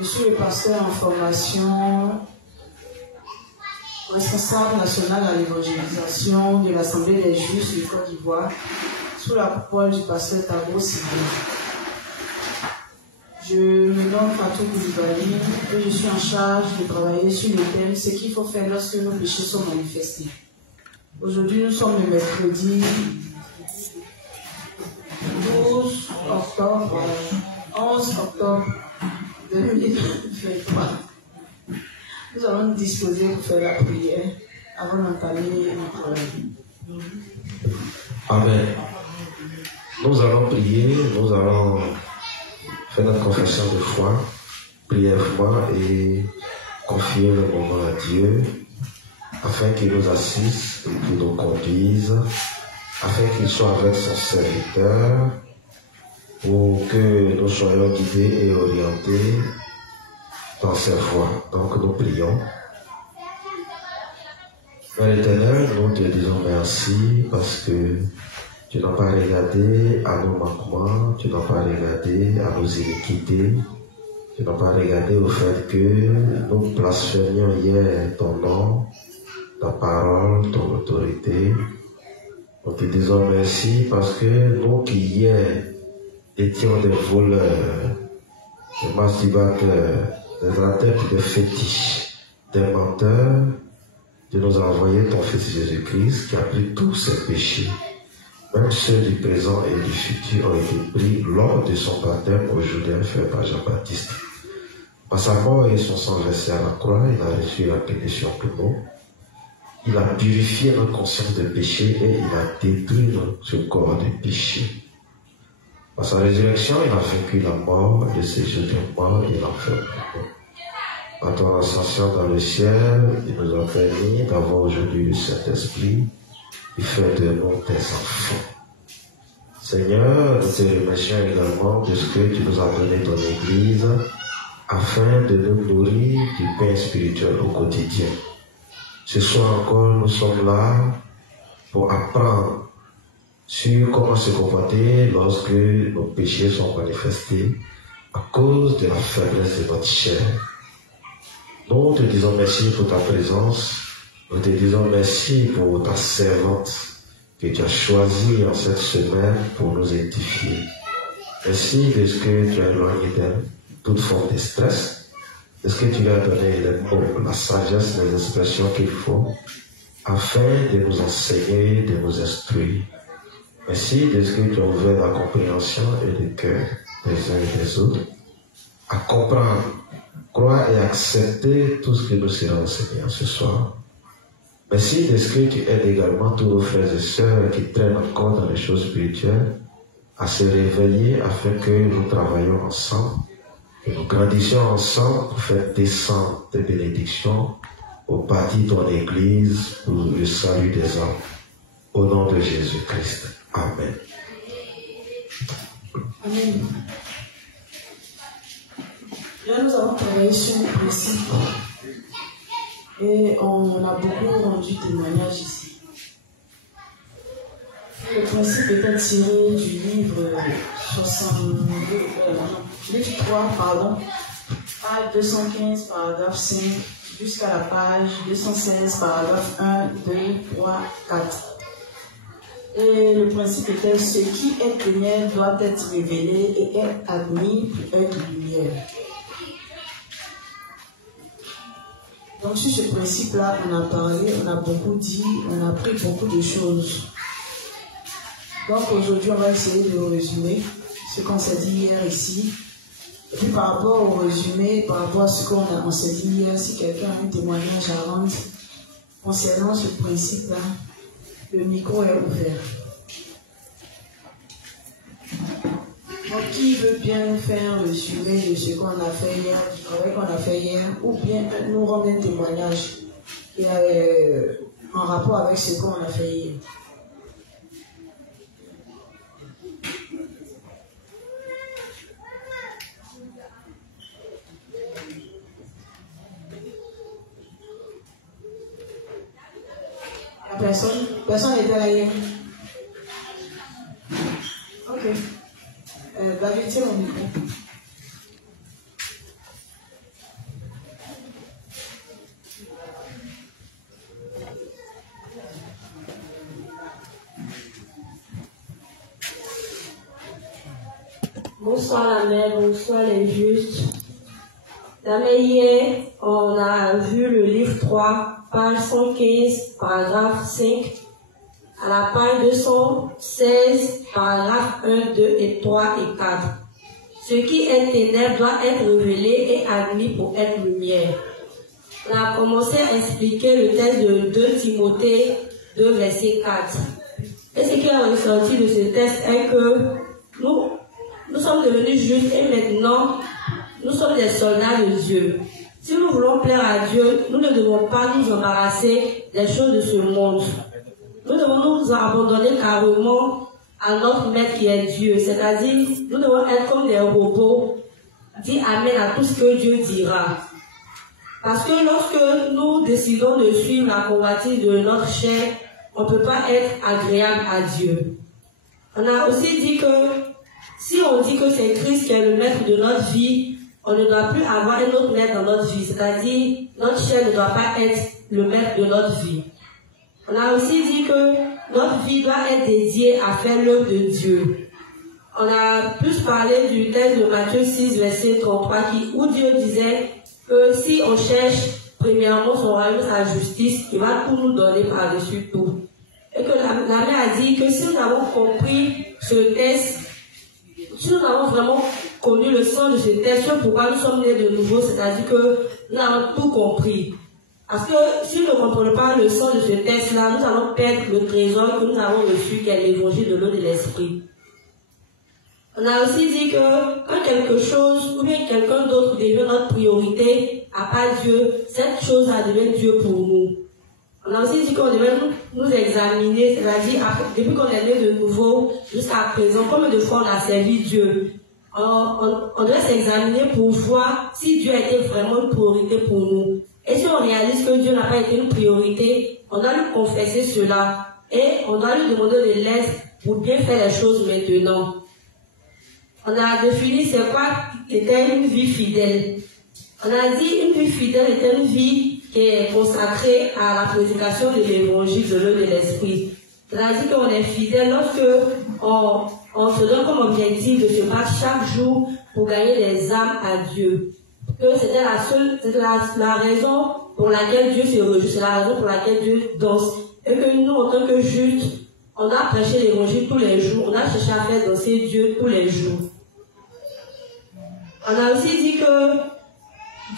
Je suis le pasteur en formation, responsable national à l'évangélisation de l'Assemblée des Juifs de Côte d'Ivoire, sous la coupole du pasteur Tabo Sibé. Je me nomme Fatou Koulibaly et je suis en charge de travailler sur le thème « Ce qu'il faut faire lorsque nos péchés sont manifestés ». Aujourd'hui, nous sommes le mercredi 11 octobre 2023. Nous allons nous disposer pour faire la prière avant d'entamer notre travail. Amen. Nous allons prier, nous allons faire notre confession de foi, brièvement, et confier le moment à Dieu, afin qu'il nous assiste et qu'il nous conduise, afin qu'il soit avec son serviteur, pour que nous soyons guidés et orientés dans ses voies. Donc nous prions. Père éternel, nous te disons merci parce que tu n'as pas regardé à nos manquements, tu n'as pas regardé à nos iniquités, tu n'as pas regardé au fait que nous blasphémions hier ton nom, ta parole, ton autorité. Nous te disons merci parce que nous qui hier étions des voleurs, des masturbateurs, des adeptes de fétiches, des menteurs, tu nous as envoyé ton Fils Jésus-Christ qui a pris tous ses péchés. Même ceux du présent et du futur ont été pris lors de son baptême au Jourdain fait par Jean-Baptiste. Par sa mort et son sang versé à la croix, il a reçu la punition pour nous. Il a purifié notre conscience de péché et il a détruit notre corps de péché. Par sa résurrection, il a vaincu la mort de ses jours de mort et l'enfer pour nous. Par ton ascension dans le ciel, il nous a permis d'avoir aujourd'hui le Saint-Esprit. Il fait de nous tes enfants. Seigneur, nous te remercions également de ce que tu nous as donné ton Église afin de nous nourrir du pain spirituel au quotidien. Ce soir encore, nous sommes là pour apprendre sur comment se comporter lorsque nos péchés sont manifestés à cause de la faiblesse de notre chair. Nous te disons merci pour ta présence. Nous te disons merci pour ta servante que tu as choisie en cette semaine pour nous édifier. Merci de ce que tu as éloigné d'elle toute forme de stress, de ce que tu lui as donné les mots, la sagesse, les expressions qu'il faut, afin de nous enseigner, de nous instruire. Merci de ce que tu as ouvert la compréhension et le cœur des uns et des autres, à comprendre, croire et accepter tout ce que nous serons enseignés ce soir. Merci de ce que tu aides également tous nos frères et sœurs qui traînent encore dans les choses spirituelles à se réveiller afin que nous travaillions ensemble et nous grandissions ensemble pour faire descendre tes bénédictions au bâti de ton Église pour le salut des hommes. Au nom de Jésus-Christ. Amen. Amen. Là, nous avons travaillé sur le principe et on a beaucoup rendu témoignage ici. Le principe était tiré du livre 3, page 215, paragraphe 5, jusqu'à la page 216, paragraphe 1, 2, 3, 4. Et le principe était ce qui est ténèbres doit être révélé et être admis pour être lumière. Donc sur ce principe-là, on a parlé, on a beaucoup dit, on a appris beaucoup de choses. Donc aujourd'hui, on va essayer de résumer ce qu'on s'est dit hier ici. Et puis par rapport au résumé, par rapport à ce qu'on s'est dit hier, si quelqu'un a un témoignage à rendre concernant ce principe-là, le micro est ouvert. Donc, qui veut bien faire un résumé de ce qu'on a fait hier, du travail qu'on a fait hier, ou bien nous rendre un témoignage en rapport avec ce qu'on a fait hier? Personne n'était là hier. Ok. David, tiens mon micro. Bonsoir la mère, bonsoir les justes. La mère, hier, on a vu le livre 3, page 115, paragraphe 5, à la page 216, paragraphe 1, 2 et 3 et 4. Ce qui est ténèbres doit être révélé et admis pour être lumière. On a commencé à expliquer le texte de 2 Timothée 2, verset 4. Et ce qui est ressorti de ce texte est que nous sommes devenus justes et maintenant nous sommes des soldats de Dieu. Si nous voulons plaire à Dieu, nous ne devons pas nous embarrasser des choses de ce monde. Nous devons nous abandonner carrément à notre maître qui est Dieu. C'est-à-dire, nous devons être comme des robots, dire Amen à tout ce que Dieu dira. Parce que lorsque nous décidons de suivre la convoitise de notre chair, on ne peut pas être agréable à Dieu. On a aussi dit que si on dit que c'est Christ qui est le maître de notre vie, on ne doit plus avoir un autre maître dans notre vie. C'est-à-dire, notre chair ne doit pas être le maître de notre vie. On a aussi dit que notre vie doit être dédiée à faire l'œuvre de Dieu. On a plus parlé du texte de Matthieu 6, verset 33, où Dieu disait que si on cherche premièrement son royaume, sa justice, il va tout nous donner par-dessus tout. Et que la mère a dit que si nous avons compris ce texte, si nous avons vraiment connu le sens de ce texte, pourquoi nous sommes nés de nouveau, c'est-à-dire que nous avons tout compris. Parce que si nous ne comprenons pas le sens de ce texte-là, nous allons perdre le trésor que nous avons reçu, qui est l'évangile de l'eau et de l'esprit. On a aussi dit que quand quelque chose ou bien quelqu'un d'autre devient notre priorité, à part Dieu, cette chose-là devient Dieu pour nous. On a aussi dit qu'on devait nous examiner, c'est-à-dire depuis qu'on est né de nouveau jusqu'à présent, combien de fois on a servi Dieu. On doit s'examiner pour voir si Dieu a été vraiment une priorité pour nous. Et si on réalise que Dieu n'a pas été une priorité, on doit lui confesser cela et on doit lui demander de l'aide pour bien faire les choses maintenant. On a défini c'est quoi était une vie fidèle. On a dit une vie fidèle est une vie qui est consacrée à la prédication de l'évangile de l'eau et de l'esprit. C'est-à-dire qu'on est fidèle lorsque on se donne comme objectif de se battre chaque jour pour gagner des âmes à Dieu. Que c'était la raison pour laquelle Dieu se réjouit, c'est la raison pour laquelle Dieu danse. Et que nous, en tant que justes, on a prêché l'évangile tous les jours, on a cherché à faire danser Dieu tous les jours. On a aussi dit que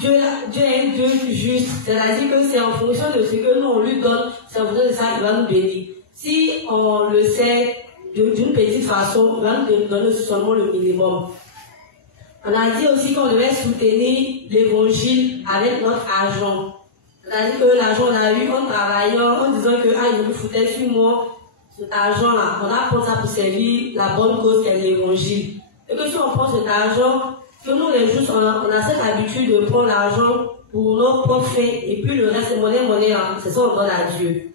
Dieu est un Dieu juste, c'est-à-dire que c'est en fonction de ce que nous on lui donne, c'est en fonction de ça qu'il va nous bénir. Si on le sait d'une petite façon, il va nous donner seulement le minimum. On a dit aussi qu'on devait soutenir l'évangile avec notre argent. C'est-à-dire que l'argent on a eu en travaillant, en disant que il me foutait sur moi, cet argent-là, on a pris ça pour servir la bonne cause qu'est l'évangile. Et que si on prend cet argent, que nous les justes, on a cette habitude de prendre l'argent pour nos propres faits, et puis le reste, c'est monnaie, c'est ça on donne à Dieu.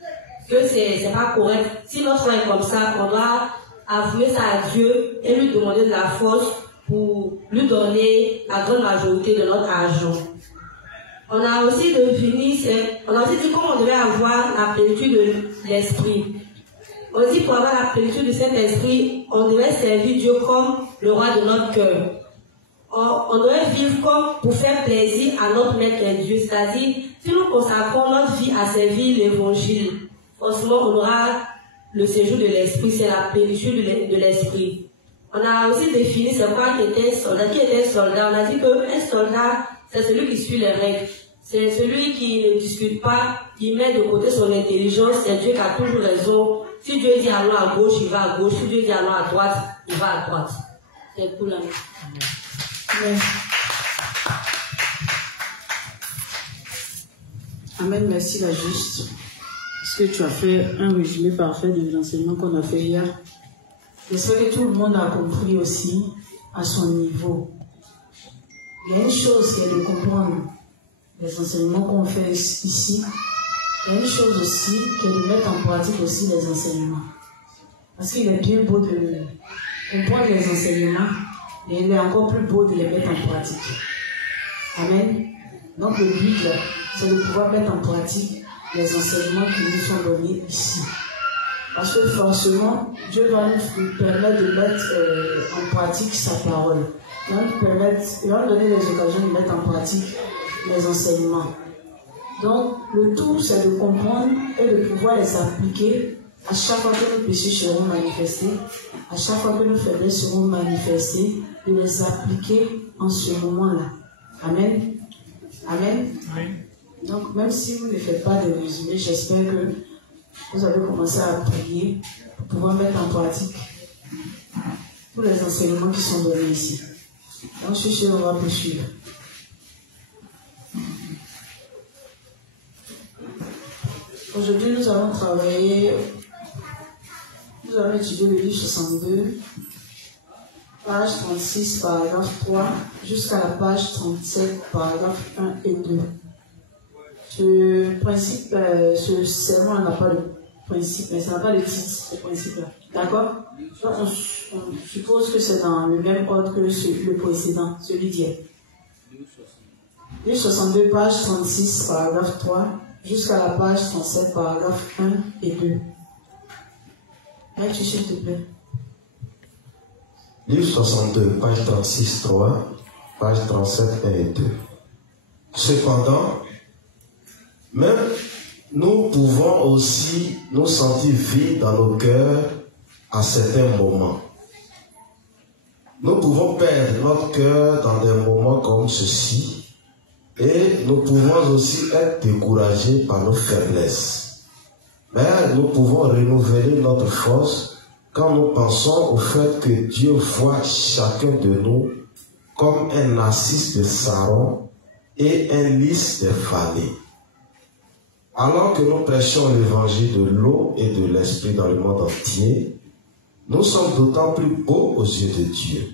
Que c'est pas correct. Si notre foi est comme ça, on doit avouer ça à Dieu et lui demander de la force pour lui donner la grande majorité de notre argent. On a aussi dit comment on devait avoir la plénitude de l'esprit. On dit pour avoir la plénitude de cet esprit, on devait servir Dieu comme le roi de notre cœur. On devait vivre comme pour faire plaisir à notre maître qui est Dieu. C'est-à-dire, si nous consacrons notre vie à servir l'évangile, forcément on aura le séjour de l'esprit, c'est la plénitude de l'esprit. On a aussi défini c'est quoi qui était un soldat. On a dit qu'un soldat, c'est celui qui suit les règles. C'est celui qui ne discute pas, qui met de côté son intelligence. C'est Dieu qui a toujours raison. Si Dieu dit allons à gauche, il va à gauche. Si Dieu dit allons à droite, il va à droite. C'est tout là. Amen. Amen, merci la juste. Parce que tu as fait un résumé parfait de l'enseignement qu'on a fait hier. J'espère que tout le monde a compris aussi à son niveau. Il y a une chose qui est de comprendre les enseignements qu'on fait ici. Il y a une chose aussi qui est de mettre en pratique aussi les enseignements. Parce qu'il est bien beau de comprendre les enseignements, mais il est encore plus beau de les mettre en pratique. Amen. Donc le but, c'est de pouvoir mettre en pratique les enseignements qui nous sont donnés ici. Parce que forcément, Dieu va nous permettre de mettre en pratique sa parole. Il va nous donner les occasions de mettre en pratique les enseignements. Donc, le tout, c'est de comprendre et de pouvoir les appliquer à chaque fois que nos péchés seront manifestés, à chaque fois que nos faiblesses seront manifestées, de les appliquer en ce moment-là. Amen. Amen. Amen. Donc, même si vous ne faites pas de résumé, j'espère que vous avez commencé à prier pour pouvoir mettre en pratique tous les enseignements qui sont donnés ici. Donc, je suis sûr qu'on va poursuivre. Aujourd'hui, nous allons travailler, nous allons étudier le livre 62, page 36, paragraphe 3, jusqu'à la page 37, paragraphe 1 et 2. Ce principe, ce serment n'a pas de principe, mais ça n'a pas de titre, ce principe-là. D'accord? On suppose que c'est dans le même ordre que le précédent, celui d'hier. Livre 62, page 36, paragraphe 3, jusqu'à la page 37, paragraphe 1 et 2. Aide-tu, s'il te plaît. Livre 62, page 36, 3, page 37, 1 et 2. Cependant, même nous pouvons aussi nous sentir vides dans nos cœurs à certains moments. Nous pouvons perdre notre cœur dans des moments comme ceci et nous pouvons aussi être découragés par nos faiblesses. Mais nous pouvons renouveler notre force quand nous pensons au fait que Dieu voit chacun de nous comme un narcisse de Saron et un lys de vallée. Alors que nous prêchons l'évangile de l'eau et de l'esprit dans le monde entier, nous sommes d'autant plus beaux aux yeux de Dieu.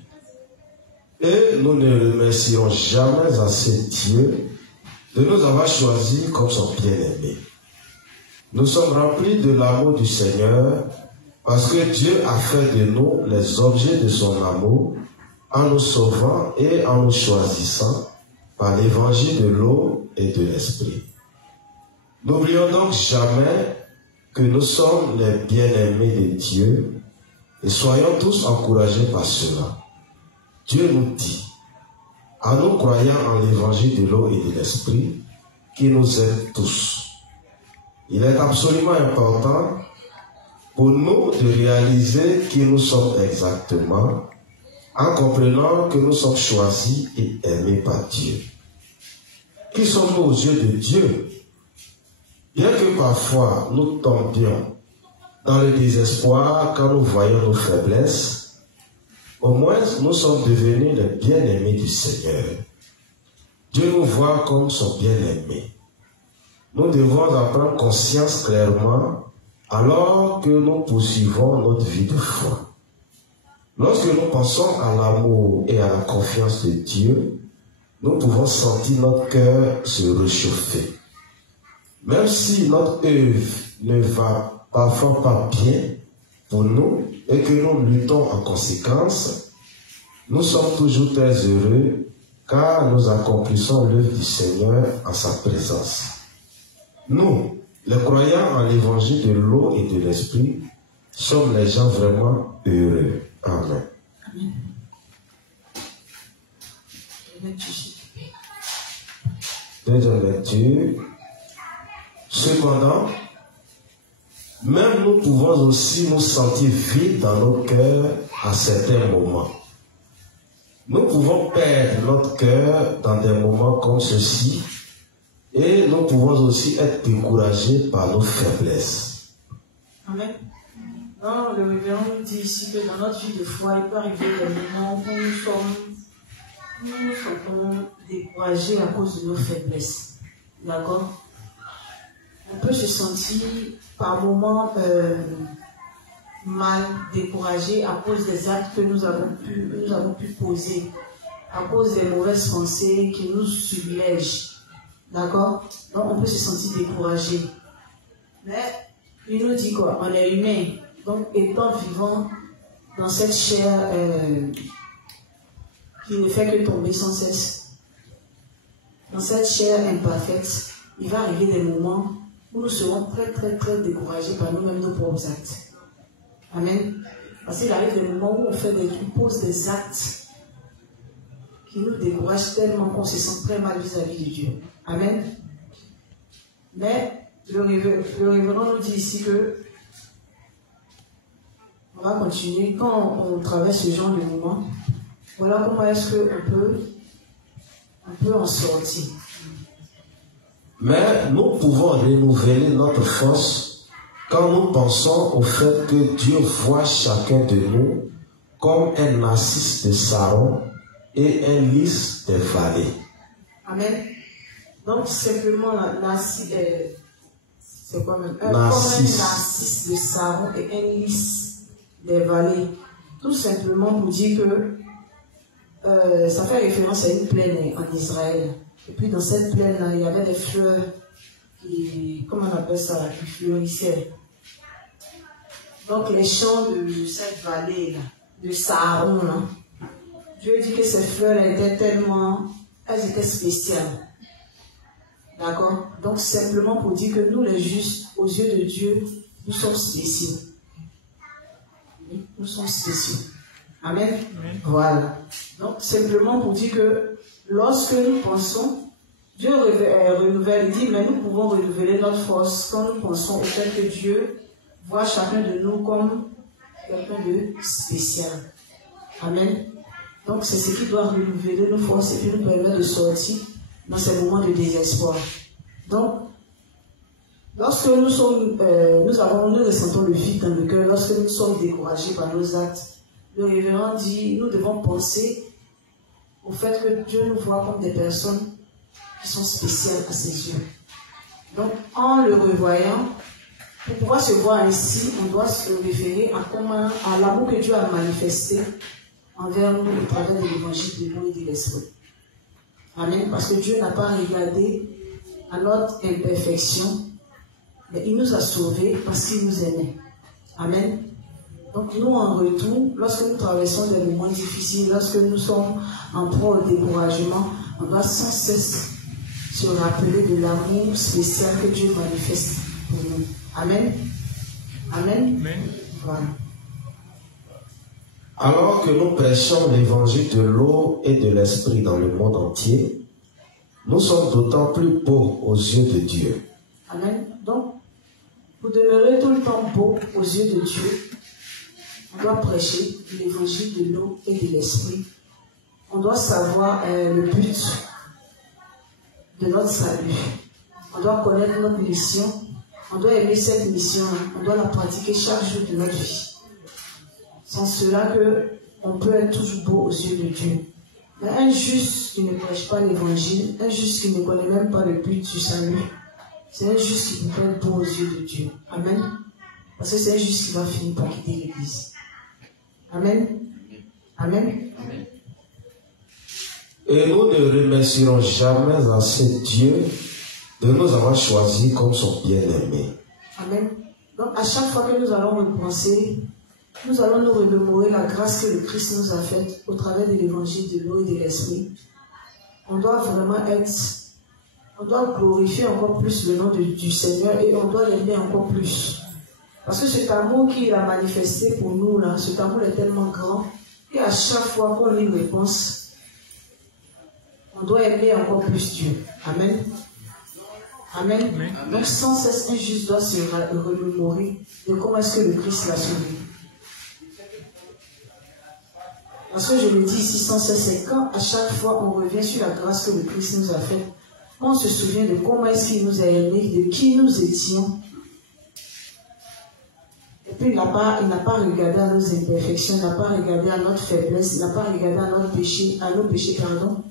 Et nous ne remercierons jamais assez Dieu de nous avoir choisis comme son bien-aimé. Nous sommes remplis de l'amour du Seigneur parce que Dieu a fait de nous les objets de son amour en nous sauvant et en nous choisissant par l'évangile de l'eau et de l'esprit. N'oublions donc jamais que nous sommes les bien-aimés de Dieu et soyons tous encouragés par cela. Dieu nous dit, à nous croyant en l'évangile de l'eau et de l'esprit, qui nous aide tous. Il est absolument important pour nous de réaliser qui nous sommes exactement en comprenant que nous sommes choisis et aimés par Dieu. Qui sommes-nous aux yeux de Dieu? Bien que parfois nous tombions dans le désespoir quand nous voyons nos faiblesses, au moins nous sommes devenus les bien-aimés du Seigneur. Dieu nous voit comme son bien-aimé. Nous devons en prendre conscience clairement alors que nous poursuivons notre vie de foi. Lorsque nous pensons à l'amour et à la confiance de Dieu, nous pouvons sentir notre cœur se réchauffer. Même si notre œuvre ne va parfois pas bien pour nous et que nous luttons en conséquence, nous sommes toujours très heureux car nous accomplissons l'œuvre du Seigneur en sa présence. Nous, les croyants en l'évangile de l'eau et de l'esprit, sommes les gens vraiment heureux. Amen. Deuxième lecture. Cependant, même nous pouvons aussi nous sentir vides dans nos cœurs à certains moments. Nous pouvons perdre notre cœur dans des moments comme ceci et nous pouvons aussi être découragés par nos faiblesses. Amen. Non, le révérend nous dit ici que dans notre vie de foi, il peut arriver des moments où nous nous sentons découragés à cause de nos faiblesses. D'accord? On peut se sentir par moments mal découragé à cause des actes que nous avons pu poser, à cause des mauvaises pensées qui nous submergent. D'accord? Donc on peut se sentir découragé. Mais il nous dit quoi? On est humain. Donc étant vivant dans cette chair qui ne fait que tomber sans cesse, dans cette chair imparfaite, il va arriver des moments où nous serons très très très découragés par nous-mêmes, nos propres actes. Amen. Parce qu'il arrive des moments où on pose des actes qui nous découragent tellement qu'on se sent très mal vis-à-vis de Dieu. Amen. Mais le révérend nous dit ici que on va continuer. Quand on traverse ce genre de moment, voilà comment est-ce qu'on peut en sortir. Mais nous pouvons renouveler notre force quand nous pensons au fait que Dieu voit chacun de nous comme un narcisse de Saron et un lys des vallées. Amen. Donc simplement c'est quoi même? Comme un narcisse de Saron et un lys des vallées. Tout simplement pour dire que ça fait référence à une plaine en Israël. Et puis dans cette plaine-là, il y avait des fleurs qui, comment on appelle ça, qui fleurissaient. Donc les champs de cette vallée-là, de Saron, là, Dieu dit que ces fleurs elles étaient spéciales. D'accord? Donc simplement pour dire que nous les justes, aux yeux de Dieu, nous sommes spéciaux. Nous sommes spéciaux. Amen. Amen. Voilà. Donc simplement pour dire que lorsque nous pensons, Dieu renouvelle, il dit, mais nous pouvons renouveler notre force quand nous pensons au fait que Dieu voit chacun de nous comme quelqu'un de spécial. Amen. Donc c'est ce qui doit renouveler nos forces et puis nous permettre de sortir dans ces moments de désespoir. Donc, lorsque nous ressentons le vide dans le cœur, lorsque nous sommes découragés par nos actes, le révérend dit, nous devons penser au fait que Dieu nous voit comme des personnes qui sont spéciales à ses yeux. Donc, en le revoyant, pour pouvoir se voir ainsi, on doit se référer à l'amour que Dieu a manifesté envers nous au travers de l'évangile de l'eau et de l'esprit. Amen. Parce que Dieu n'a pas regardé à notre imperfection, mais il nous a sauvés parce qu'il nous aimait. Amen. Donc nous, en retour, lorsque nous traversons des moments difficiles, lorsque nous sommes en proie au découragement, on doit sans cesse se rappeler de l'amour spécial que Dieu manifeste pour nous. Amen. Amen. Amen. Voilà. Alors que nous prêchons l'évangile de l'eau et de l'esprit dans le monde entier, nous sommes d'autant plus beaux aux yeux de Dieu. Amen. Donc, pour demeurer tout le temps beau aux yeux de Dieu, on doit prêcher l'évangile de l'eau et de l'esprit. On doit savoir le but de notre salut. On doit connaître notre mission. On doit aimer cette mission. On doit la pratiquer chaque jour de notre vie. Sans cela qu'on peut être toujours beau aux yeux de Dieu. Mais un juste qui ne prêche pas l'évangile, un juste qui ne connaît même pas le but du salut, c'est un juste qui peut être beau aux yeux de Dieu. Amen. Parce que c'est un juste qui va finir par quitter l'église. Amen. Amen. Amen. Et nous ne remercierons jamais assez Dieu de nous avoir choisis comme son bien-aimé. Amen. Donc à chaque fois que nous allons repenser, nous allons nous remémorer la grâce que le Christ nous a faite au travers de l'évangile de l'eau et de l'esprit. On doit vraiment on doit glorifier encore plus le nom du Seigneur et on doit l'aimer encore plus. Parce que cet amour qu'il a manifesté pour nous, là, cet amour est tellement grand et à chaque fois qu'on y repense, on doit aimer encore plus Dieu. Amen. Amen. Amen. Donc sans cesse, un juste doit se remémorer de comment est-ce que le Christ l'a sauvé. Parce que je le dis ici sans cesse, c'est quand à chaque fois on revient sur la grâce que le Christ nous a faite, on se souvient de comment est-ce qu'il nous a aimés, de qui nous étions. Et puis il n'a pas regardé à nos imperfections, il n'a pas regardé à notre faiblesse, il n'a pas regardé à nos péchés, pardon.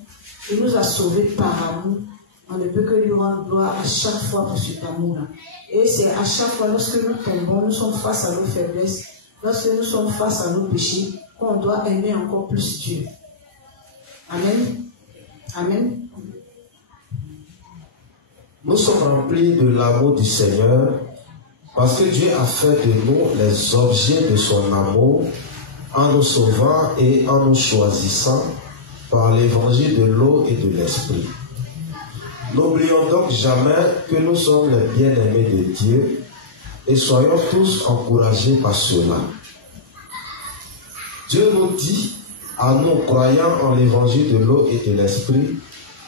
Il nous a sauvés par amour. On ne peut que lui rendre gloire à chaque fois pour cet amour-là. Et c'est à chaque fois lorsque nous tombons, nous sommes face à nos faiblesses, lorsque nous sommes face à nos péchés, qu'on doit aimer encore plus Dieu. Amen. Amen. Nous sommes remplis de l'amour du Seigneur parce que Dieu a fait de nous les objets de son amour en nous sauvant et en nous choisissant par l'évangile de l'eau et de l'esprit. N'oublions donc jamais que nous sommes les bien-aimés de Dieu et soyons tous encouragés par cela. Dieu nous dit, à nous croyants en l'évangile de l'eau et de l'esprit,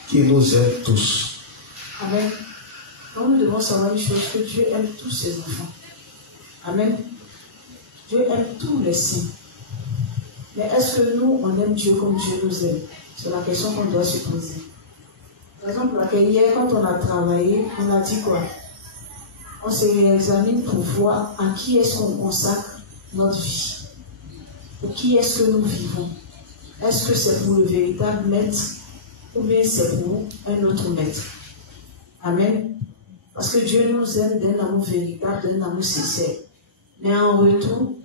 qu'il nous aime tous. Amen. Donc nous devons savoir une chose, que Dieu aime tous ses enfants. Amen. Dieu aime tous les saints. Mais est-ce que nous, on aime Dieu comme Dieu nous aime? C'est la question qu'on doit se poser. Par exemple, hier, quand on a travaillé, on a dit quoi? On se réexamine pour voir à qui est-ce qu'on consacre notre vie. Pour qui est-ce que nous vivons? Est-ce que c'est pour le véritable maître ou bien c'est pour un autre maître? Amen. Parce que Dieu nous aime d'un amour véritable, d'un amour sincère. Mais en retour,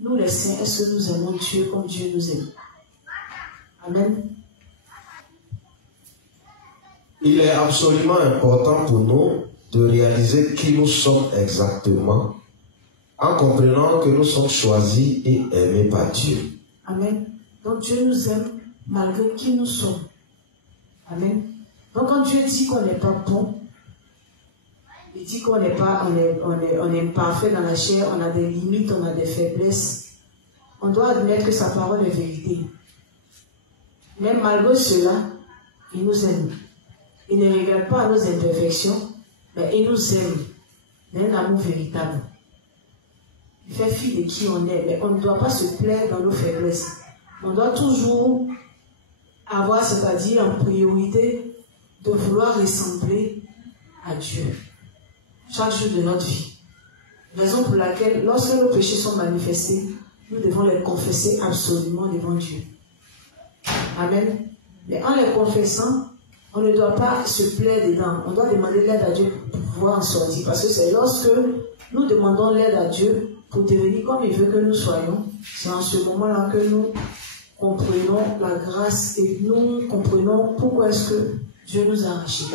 nous les saints, est-ce que nous aimons Dieu comme Dieu nous aime? Amen. Il est absolument important pour nous de réaliser qui nous sommes exactement, en comprenant que nous sommes choisis et aimés par Dieu. Amen. Donc Dieu nous aime malgré qui nous sommes. Amen. Donc quand Dieu dit qu'on n'est pas bon, il dit qu'on n'est pas, on est imparfait dans la chair, on a des limites, on a des faiblesses. On doit admettre que sa parole est vérité. Mais malgré cela, il nous aime. Il ne regarde pas à nos imperfections, mais il nous aime d'un amour véritable. Il fait fi de qui on est, mais on ne doit pas se plaire dans nos faiblesses. On doit toujours avoir, c'est-à-dire en priorité, de vouloir ressembler à Dieu chaque jour de notre vie. Raison pour laquelle, lorsque nos péchés sont manifestés, nous devons les confesser absolument devant Dieu. Amen. Mais en les confessant, on ne doit pas se plaire dedans. On doit demander l'aide à Dieu pour pouvoir en sortir. Parce que c'est lorsque nous demandons l'aide à Dieu pour devenir comme il veut que nous soyons, c'est en ce moment-là que nous comprenons la grâce et nous comprenons pourquoi est-ce que Dieu nous a arrachés.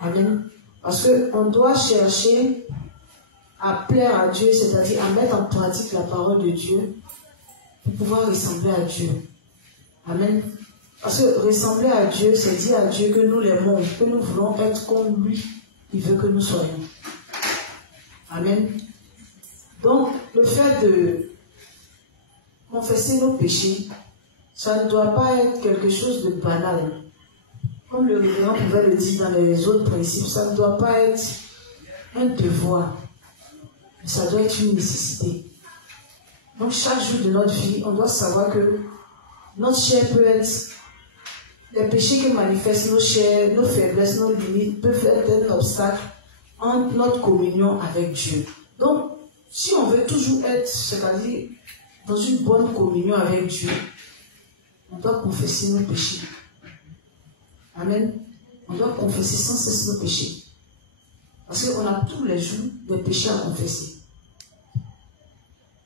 Amen. Parce qu'on doit chercher à plaire à Dieu, c'est-à-dire à mettre en pratique la parole de Dieu pour pouvoir ressembler à Dieu. Amen. Parce que ressembler à Dieu, c'est dire à Dieu que nous l'aimons, que nous voulons être comme lui, il veut que nous soyons. Amen. Donc, le fait de confesser nos péchés, ça ne doit pas être quelque chose de banal. Comme le révérend pouvait le dire dans les autres principes, ça ne doit pas être un devoir, mais ça doit être une nécessité. Donc, chaque jour de notre vie, on doit savoir que notre chair peut être, les péchés qui manifestent nos chairs, nos faiblesses, nos limites, peuvent être un obstacle entre notre communion avec Dieu. Donc, si on veut toujours être, c'est-à-dire dans une bonne communion avec Dieu, on doit confesser nos péchés. Amen. On doit confesser sans cesse nos péchés. Parce qu'on a tous les jours des péchés à confesser.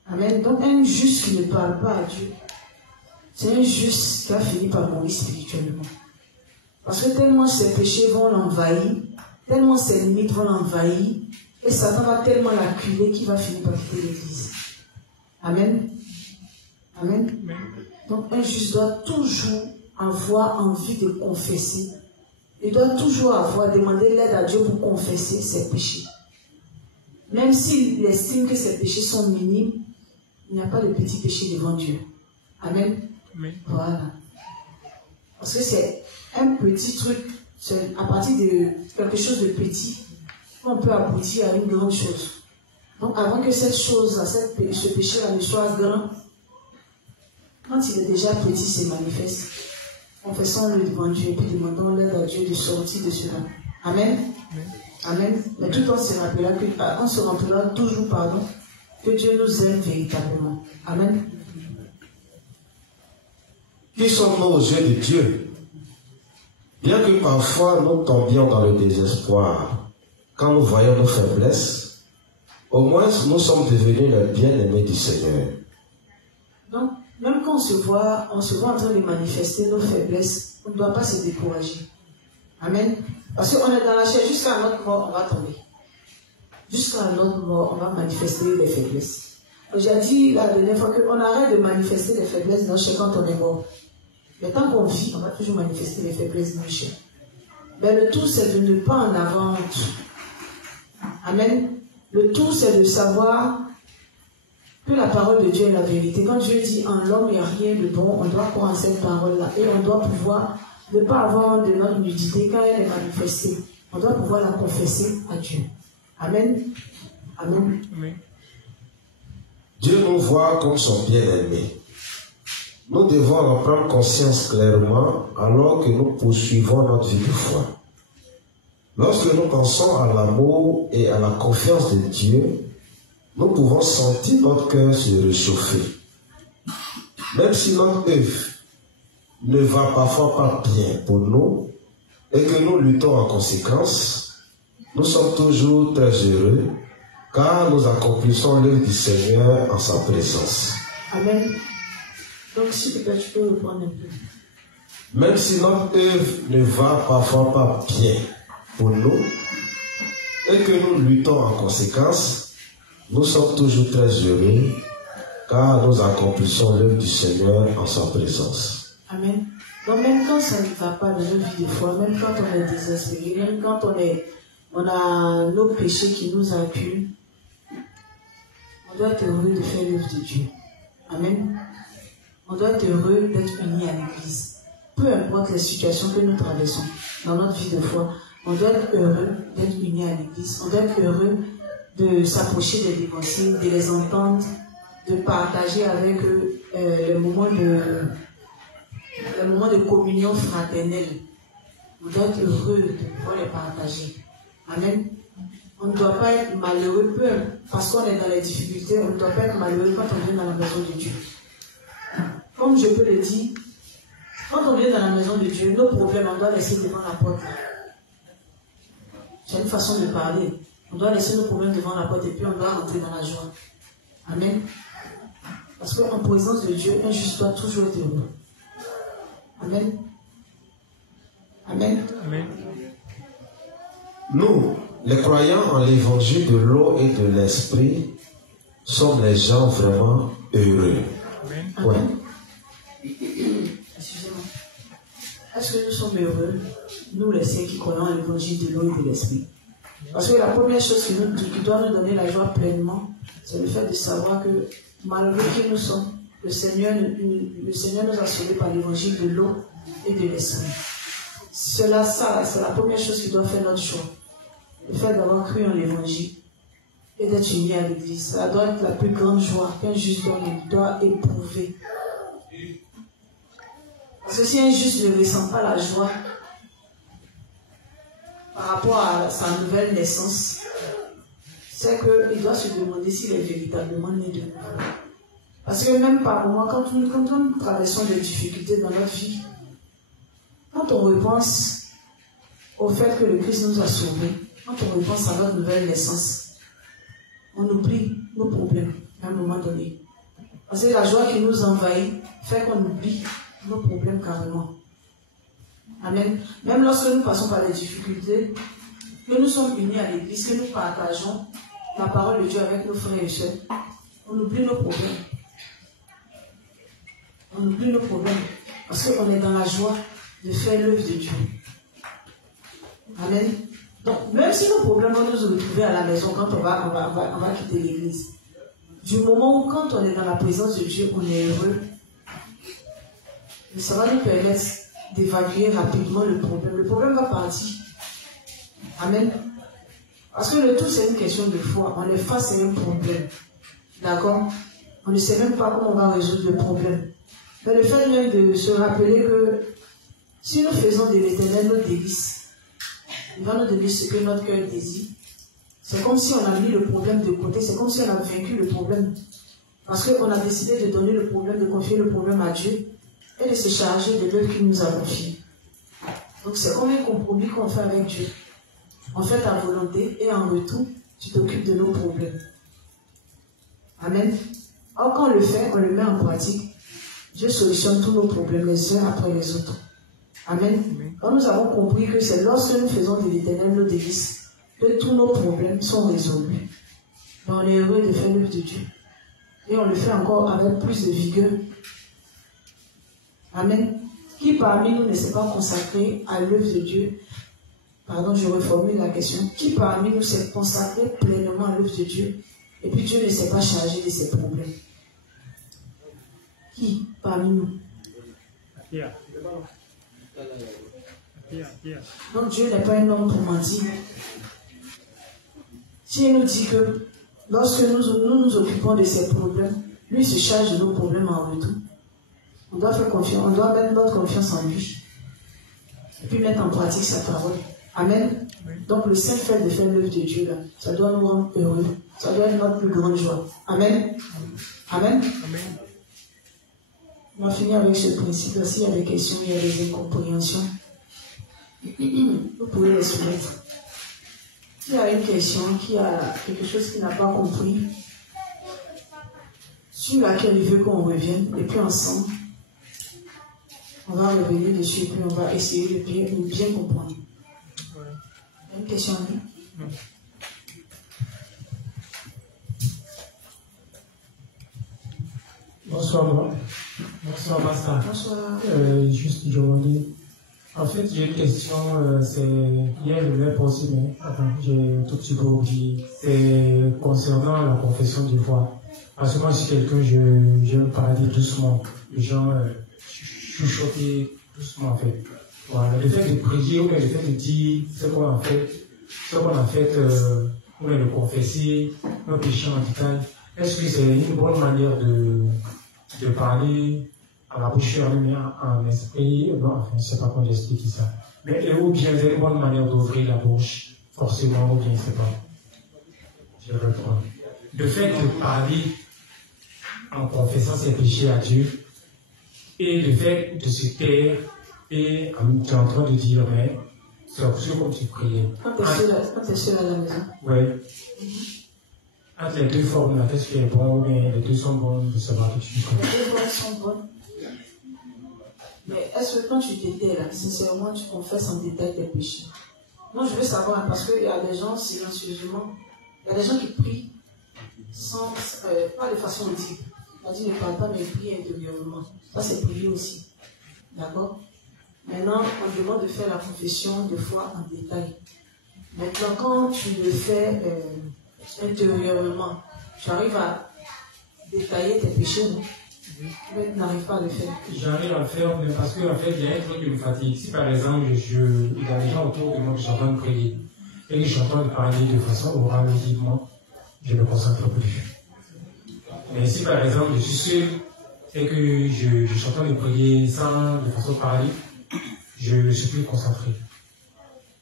Amen. Donc, un juste qui ne parle pas à Dieu, c'est un juste qui a fini par mourir spirituellement. Parce que tellement ses péchés vont l'envahir, tellement ses limites vont l'envahir, et Satan va tellement l'acculer qu'il va finir par quitter l'église. Amen. Amen. Donc un juste doit toujours avoir envie de confesser. Il doit toujours demander l'aide à Dieu pour confesser ses péchés. Même s'il estime que ses péchés sont minimes, il n'y a pas de petits péchés devant Dieu. Amen. Amen. Voilà. Parce que c'est un petit truc, c'est à partir de quelque chose de petit qu'on peut aboutir à une grande chose. Donc avant que cette chose-là, ce péché-là ne soit grand, quand il est déjà petit, se manifeste. Confessons-le devant Dieu et puis demandons l'aide à Dieu de sortir de cela. Amen. Amen. Mais tout en se rappelera toujours, que Dieu nous aime véritablement. Amen. Qui sommes-nous aux yeux de Dieu? Bien que parfois nous tombions dans le désespoir quand nous voyons nos faiblesses, au moins nous sommes devenus les bien-aimés du Seigneur. Donc, même quand on se voit en train de manifester nos faiblesses, on ne doit pas se décourager. Amen. Parce qu'on est dans la chair, jusqu'à notre mort, on va tomber. Jusqu'à notre mort, on va manifester les faiblesses. J'ai dit la dernière fois qu'on arrête de manifester les faiblesses dans notre chair quand on est mort. Mais tant qu'on vit, on va toujours manifester les faiblesses de notre chair. Mais le tout, c'est de ne pas en avoir honte. Amen. Le tout, c'est de savoir que la parole de Dieu est la vérité. Quand Dieu dit en l'homme il n'y a rien de bon, on doit croire en cette parole-là. Et on doit pouvoir ne pas avoir de notre nudité quand elle est manifestée. On doit pouvoir la confesser à Dieu. Amen. Amen. Oui. Dieu nous voit comme son bien-aimé. Nous devons en prendre conscience clairement alors que nous poursuivons notre vie de foi. Lorsque nous pensons à l'amour et à la confiance de Dieu, nous pouvons sentir notre cœur se réchauffer. Même si notre œuvre ne va parfois pas bien pour nous et que nous luttons en conséquence, nous sommes toujours très heureux car nous accomplissons l'œuvre du Seigneur en sa présence. Amen. Donc si tu peux reprendre un peu. Même si notre œuvre ne va parfois pas bien pour nous et que nous luttons en conséquence, nous sommes toujours très heureux car nous accomplissons l'œuvre du Seigneur en sa présence. Amen. Donc même quand ça ne va pas dans notre vie de foi, même quand on est désespéré, même quand on a nos péchés qui nous accusent, on doit être heureux de faire l'œuvre de Dieu. Amen. On doit être heureux d'être unis à l'Église. Peu importe les situations que nous traversons dans notre vie de foi, on doit être heureux d'être unis à l'Église. On doit être heureux de s'approcher des divorcés, de les entendre, de partager avec eux le moment de communion fraternelle. On doit être heureux de pouvoir les partager. Amen. On ne doit pas être malheureux, parce qu'on est dans les difficultés, on ne doit pas être malheureux quand on vient dans la maison de Dieu. Comme je peux le dire, quand on vient dans la maison de Dieu, nos problèmes, on doit laisser devant la porte. C'est une façon de parler. On doit laisser nos problèmes devant la porte et puis on doit rentrer dans la joie. Amen. Parce qu'en présence de Dieu, un juste doit toujours être heureux. Amen. Amen. Amen. Nous, les croyants en l'évangile de l'eau et de l'esprit, sommes les gens vraiment heureux. Amen. Ouais. Excusez-moi. Est-ce que nous sommes heureux, nous les saints qui croyons en l'évangile de l'eau et de l'esprit? Parce que la première chose qui doit nous donner la joie pleinement, c'est le fait de savoir que malgré qui nous sommes, le Seigneur nous a sauvés par l'évangile de l'eau et de l'esprit. C'est la première chose qui doit faire notre joie. Le fait d'avoir cru en l'évangile et d'être unis à l'église. Ça doit être la plus grande joie qu'un juste doit éprouver. Parce que si un juste ne ressent pas la joie par rapport à sa nouvelle naissance, c'est qu'il doit se demander s'il est véritablement né de nouveau. Parce que même par moments, quand nous traversons des difficultés dans notre vie, quand on repense au fait que le Christ nous a sauvés, quand on repense à notre nouvelle naissance, on oublie nos problèmes à un moment donné. Parce que la joie qui nous envahit fait qu'on oublie nos problèmes carrément. Amen. Même lorsque nous passons par des difficultés, que nous sommes unis à l'église, que nous partageons la parole de Dieu avec nos frères et sœurs, on oublie nos problèmes. On oublie nos problèmes. Parce qu'on est dans la joie de faire l'œuvre de Dieu. Amen. Donc, même si nos problèmes vont nous retrouver à la maison quand on va quitter l'église, du moment où quand on est dans la présence de Dieu, on est heureux, ça va nous permettre d'évacuer rapidement le problème. Le problème va partir. Amen. Parce que le tout, c'est une question de foi. On est face à un problème. D'accord? On ne sait même pas comment on va résoudre le problème. Mais le fait même de se rappeler que si nous faisons de l'Éternel nos délices, il va nous donner ce que notre cœur désire. C'est comme si on a mis le problème de côté. C'est comme si on a vaincu le problème. Parce qu'on a décidé de donner le problème, de confier le problème à Dieu et de se charger de l'œuvre qu'il nous a confiée. Donc c'est comme un compromis qu'on fait avec Dieu. On fait ta volonté et en retour, tu t'occupes de nos problèmes. Amen. Or, quand on le fait, on le met en pratique, Dieu solutionne tous nos problèmes les uns après les autres. Amen. Quand nous avons compris que c'est lorsque nous faisons de l'Éternel nos délices que tous nos problèmes sont résolus. Mais on est heureux de faire l'œuvre de Dieu. Et on le fait encore avec plus de vigueur. Amen. Qui parmi nous ne s'est pas consacré à l'œuvre de Dieu? Pardon, je reformule la question. Qui parmi nous s'est consacré pleinement à l'œuvre de Dieu Et puis Dieu ne s'est pas chargé de ses problèmes. Qui parmi nous? Donc Dieu n'est pas un homme pour mentir. Si il nous dit que lorsque nous occupons de ses problèmes, lui se charge de nos problèmes en retour. On doit faire confiance, on doit mettre notre confiance en lui. Et puis mettre en pratique sa parole. Amen. Donc le simple fait de faire l'œuvre de Dieu, là, ça doit nous rendre heureux. Ça doit être notre plus grande joie. Amen. Amen. Amen. On va finir avec ce principe. S'il y a des questions, il y a des incompréhensions, vous pouvez les soumettre. S'il y a une question, qui a quelque chose qu'il n'a pas compris, sur laquelle il veut qu'on revienne, et puis ensemble, on va revenir dessus et puis on va essayer de bien comprendre. Il y a une question, oui? Bonsoir, maman. Bonsoir, Pasteur. Bonsoir. Juste demander. En fait, j'ai une question. C'est hier, je voulais poser, mais j'ai un tout petit peu oublié. C'est concernant la confession de foi. Parce que moi, si quelqu'un, j'aime parler doucement. Les gens chuchoter doucement, en fait. Voilà. Le fait de prier ou le fait de dire ce qu'on a fait, ou de confesser, un péché radical. Est-ce que c'est une bonne manière de parler à la bouche fermée en esprit? Non, enfin, je ne sais pas comment expliquer ça. Mais ou bien c'est une bonne manière d'ouvrir la bouche, forcément, ou bien je ne sais pas. Je reprends. Le fait de parler en confessant ses péchés à Dieu, et le fait de se taire, et tu es en train de dire, mais c'est absolument comme tu priais. Quand tu es seul à la maison. Oui. Entre les deux formes, là, qu'est-ce qui est bon, mais les deux sont bonnes de savoir que tu Les deux formes sont bonnes. Mais est-ce que quand tu t'étais là, sincèrement, tu confesses en détail tes péchés? Moi, je veux savoir, parce qu'il y a des gens silencieusement, il y a des gens qui prient sans, pas de façon audible. On dit ne parle pas, mais prie intérieurement. Ça, c'est prier aussi. D'accord? Maintenant, on demande de faire la confession de foi en détail. Maintenant, quand tu le fais intérieurement, tu arrives à détailler tes péchés, non? Tu n'arrives pas à le faire. J'arrive à le faire, mais parce qu'en fait, il y a un truc qui me fatigue. Si par exemple, il y a des gens autour de moi qui sont en train de prier, et que je suis en train de parler de façon orale, audiblement, je ne me concentre plus. Mais si par exemple, je suis seul, et que je suis en train de prier de façon parlée, je ne suis plus concentré.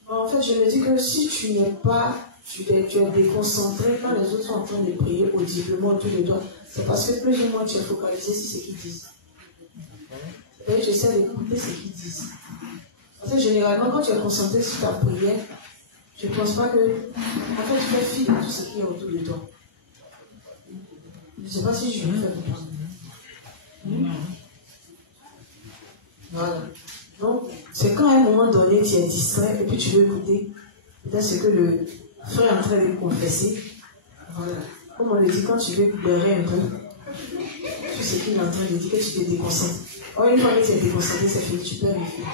En fait, je me dis que si tu n'es pas, tu es déconcentré quand les autres sont en train de prier audiblement tous les doigts, c'est parce que plus ou moins tu es focalisé sur ce qu'ils disent. C'est-à-dire que tu essaies d'écouter ce qu'ils disent. Parce que généralement, quand tu es concentré sur ta prière, je ne pense pas que. En fait, tu fais fi de tout ce qui est autour de toi. Je ne sais pas si je le fais comprendre. Voilà. Donc, c'est quand à un moment donné, tu es distrait et puis tu veux écouter peut-être ce que le frère est en train de confesser. Voilà. Comme on le dit, quand tu veux écouter un peu tout ce qu'il est en train de dire, que tu te déconcentres. Or, une fois que tu es déconcentré, c'est fini, tu perds le fil.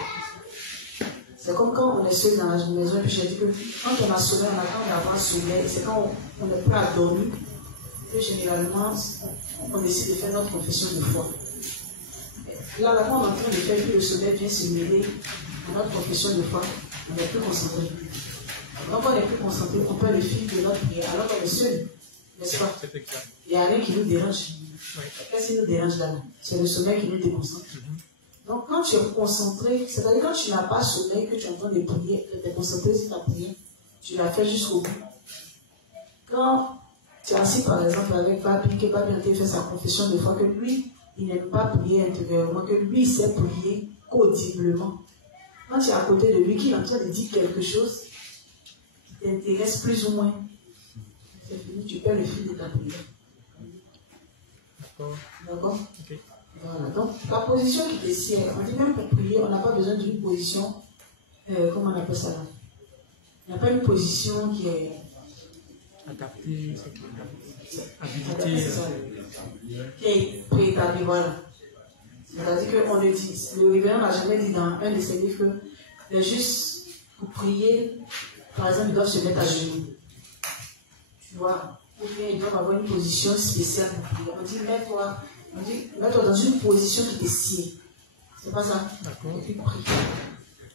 C'est comme quand on est seul dans la maison et puis j'ai dit que quand on a sommeil, on attend d'avoir sommeil. C'est quand on n'est pas à dormir que généralement, on décide de faire notre confession de foi. Là, on est en train de faire, puis le sommeil vient se mêler à notre confession de foi, on n'est plus concentré. Donc, on n'est plus concentré, on perd le fil de notre prière, alors qu'on est seul, n'est-ce pas? Il y a rien qui nous dérange. Qu'est-ce qui nous dérange là? C'est le sommeil qui nous déconcentre. Donc, quand tu es concentré, c'est-à-dire quand tu n'as pas sommeil, que tu es en train de prier, que tu es concentré sur ta prière, tu la fais jusqu'au bout. Quand tu es assis, par exemple, avec Papi, que Papi a fait sa confession de foi, que lui, il n'aime pas prier intérieurement, que lui, il sait prier audiblement. Quand tu es à côté de lui, qu'il est en train de dire quelque chose qui t'intéresse plus ou moins, c'est fini, tu perds le fil de ta prière. D'accord? Okay. Voilà. Donc, ta position qui te sert, on dit même pour prier, on n'a pas besoin d'une position, comment on appelle ça là? Il n'y a pas une position qui est adaptée, qui est préétablie, voilà. C'est-à-dire qu'on le dit, le révérend n'a jamais dit dans un de ses livres que les justes, pour prier, par exemple, ils doivent se mettre à genoux. Tu vois, ou bien ils doivent avoir une position spéciale pour prier. On dit, mets-toi dans une position qui te sied. C'est pas ça? D'accord. Et puis prie.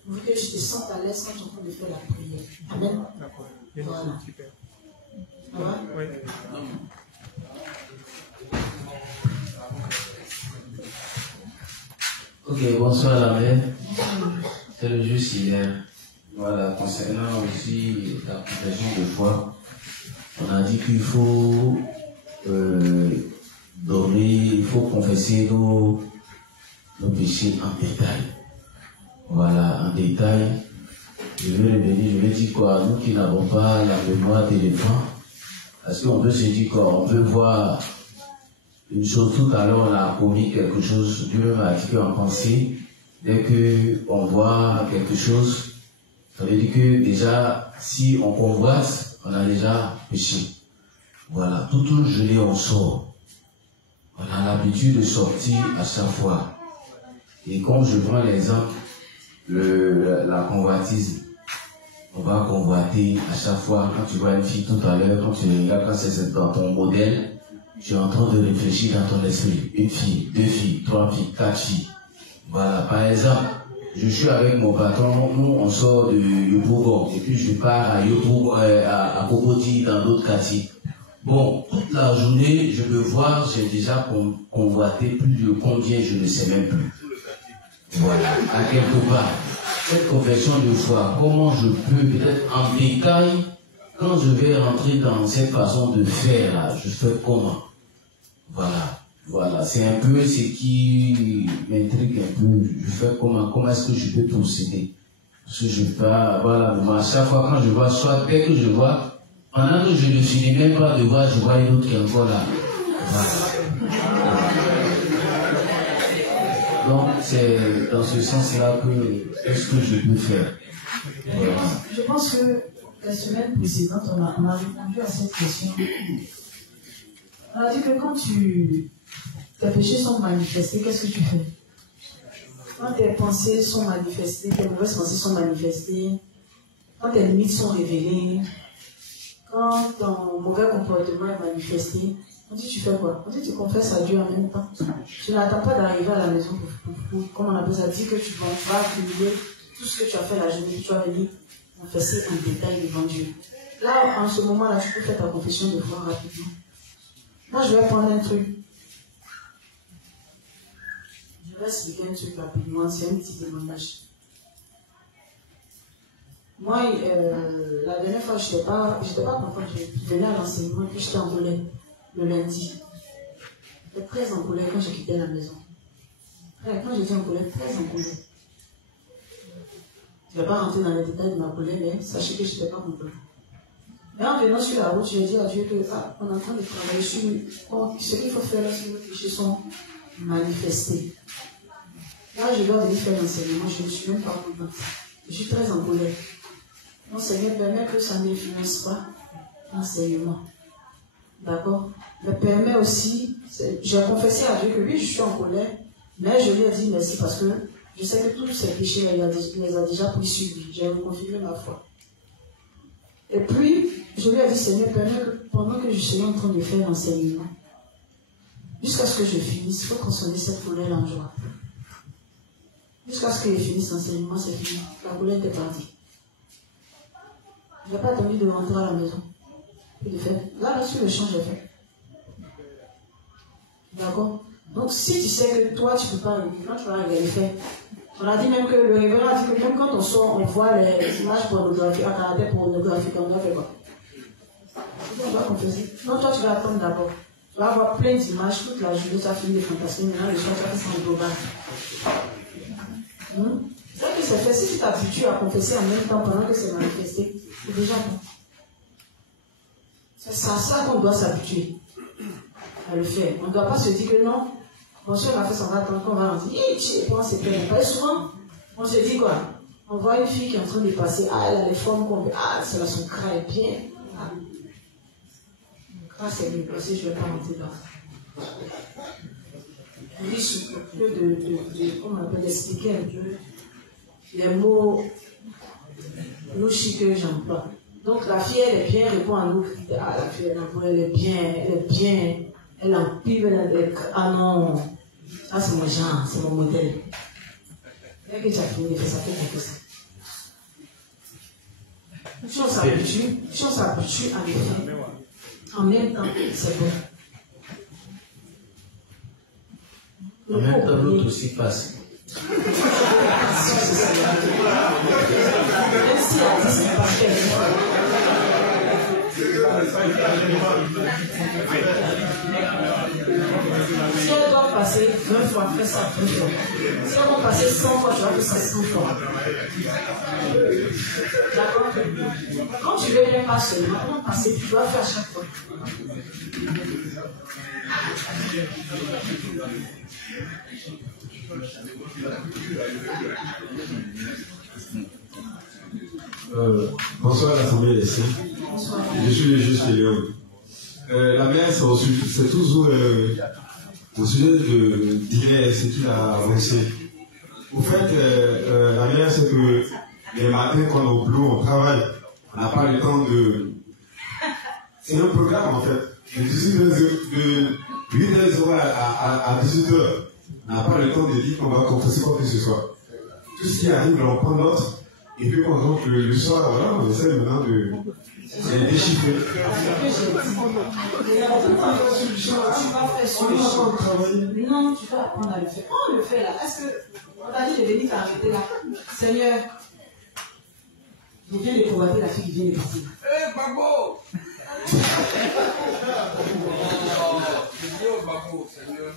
Vous voulez que je te sente à l'aise quand tu es en train de faire la prière. Amen. D'accord. Voilà. Super. Ça va? Oui. Ok, bonsoir la mère. C'est le juste hier. Voilà, concernant aussi la confession de foi, on a dit qu'il faut il faut confesser nos péchés en détail. Voilà, en détail. Je vais revenir, je vais dire quoi, nous qui n'avons pas la mémoire d'éléphant, parce qu'on peut se dire quoi, on peut voir une chose, tout à l'heure on a commis quelque chose, Dieu m'a dit qu'en pensée, dès qu'on voit quelque chose, ça veut dire que déjà, si on convoite, on a déjà péché. Voilà, tout un gelé on sort. On a l'habitude de sortir à chaque fois. Et comme je prends l'exemple, la convoitise, on va convoiter à chaque fois, quand tu vois une fille tout à l'heure, quand tu regardes, quand c'est dans ton modèle, tu es en train de réfléchir dans ton esprit. Une fille, 2 filles, 3 filles, 4 filles. Voilà, par exemple, je suis avec mon patron, nous on sort de Yopougon, et puis je pars à Yopougon, à Cocody, dans d'autres quartiers. Bon, toute la journée, je peux voir, j'ai déjà convoité plus de combien, je ne sais même plus. Voilà, à quelque part. Cette confession de foi, comment je peux, peut-être en détail, quand je vais rentrer dans cette façon de faire, là, je fais comment? Voilà, voilà, c'est un peu ce qui m'intrigue un peu. Je fais comment est-ce que je peux procéder? Parce que je peux pas, voilà, à chaque fois quand je vois, soit dès que je vois, pendant que je ne finis même pas de voir, je vois une autre qui est encore là. Voilà. Donc, c'est dans ce sens-là que, qu'est-ce que je peux faire? Voilà. Je pense que la semaine précédente, on a répondu à cette question. On a dit que quand tes péchés sont manifestés, qu'est-ce que tu fais? Quand tes pensées sont manifestées, tes mauvaises pensées sont manifestées, quand tes limites sont révélées, quand ton mauvais comportement est manifesté, on dit tu fais quoi? On dit tu confesses à Dieu en même temps. Tu n'attends pas d'arriver à la maison pour comme on appelle ça, dire que tu vas accumuler tout ce que tu as fait la journée, tu vas venir confesser en détail devant Dieu. Là, en ce moment-là, tu peux faire ta confession de foi rapidement. Moi, je vais prendre un truc. Je vais expliquer un truc rapidement, c'est un petit témoignage. Moi, la dernière fois, je n'étais pas contente, je venais à l'enseignement et puis j'étais en colère le lundi. J'étais très en colère quand j'ai quitté la maison. Quand j'étais en colère, très en colère. Je ne vais pas rentrer dans les détails de ma colère, mais sachez que je n'étais pas contente. Mais en venant sur la route, je dis à Dieu que on est en train de travailler sur ce qu'il faut faire lorsque nos péchés sont manifestés. Là, je dois venir faire l'enseignement, je ne suis même pas contente. Je suis très en colère. Mon Seigneur permet que ça n'influence pas l'enseignement. D'accord? Mais permet aussi, j'ai confessé à Dieu que oui, je suis en colère, mais je lui ai dit merci parce que je sais que tous ces péchés-là, il les a déjà pris sur lui. J'ai reconfirmé ma foi. Et puis, je lui ai dit, Seigneur, permet que pendant que je suis en train de faire l'enseignement, jusqu'à ce que je finisse, il faut consommer cette colère en joie. Jusqu'à ce que je finisse l'enseignement, c'est fini. La colère était partie. Je n'ai pas attendu de rentrer à la maison. Et de faire. Là, sur le champ, j'ai fait. D'accord? Donc, si tu sais que toi, tu ne peux pas arriver, quand tu vas arriver à le faire, on a dit même que le révérend a dit que même quand on sort, on voit les images pornographiques, à caractère pornographique, on doit faire quoi? On va confesser. Non, toi, tu vas attendre d'abord. Tu vas avoir plein d'images toute la journée, tu vas finir de fantasmer, maintenant le soir, tu vas faire ça en global. C'est ça que c'est fait. Si tu t'habitues à confesser en même temps pendant que c'est manifesté, c'est déjà bon. C'est à ça qu'on doit s'habituer à le faire. On ne doit pas se dire que non, bon, si on a fait ça, on va attendre qu'on va rentrer. C'est pas souvent. On se dit quoi? On voit une fille qui est en train de passer. Elle a les formes qu'on veut. C'est là, son crâne est bien. C'est mieux. Aussi, je ne vais pas rentrer dans ça. On dit sous peu comment on appelle, d'expliquer un peu les mots louches que j'emploie. Donc la fille, elle est bien, répond à nous. Ah, la fille, elle est bien, elle empile, ah non, ça c'est mon genre, c'est mon modèle. Dès que tu as fini, ça fait comme ça. Si on s'habitue à le faire, en même temps, c'est bon. En même temps, l'autre aussi passe. Même si elle dit c'est pas fait. Si on doit passer 20 fois, fais ça 20 fois. Si on doit passer 100 fois, tu vas faire ça 100 fois. D'accord? Quand tu veux bien pas seulement passer, tu dois faire chaque fois. Bonsoir l'Assemblée des Saints. Je suis le juge Léon. La mère, c'est toujours au sujet de dire ce qu'il a avancé. Au fait, la mère, c'est que les matins, quand on est au boulot, on travaille. On n'a pas le temps de... C'est un programme, en fait. De 8h à 18h. On n'a pas le temps de dire qu'on va confesser quoi que ce soit. Tout ce qui arrive, on prend note. Et puis, quand on rentre le soir, voilà, on essaie maintenant de déchiffrer. Non, tu vas apprendre à le faire. On le fait là. Est-ce que on t'a dit de venir t'arrêter là? Seigneur, je viens de convoiter la fille qui vient de partir. Eh, Babo! Babo, Seigneur.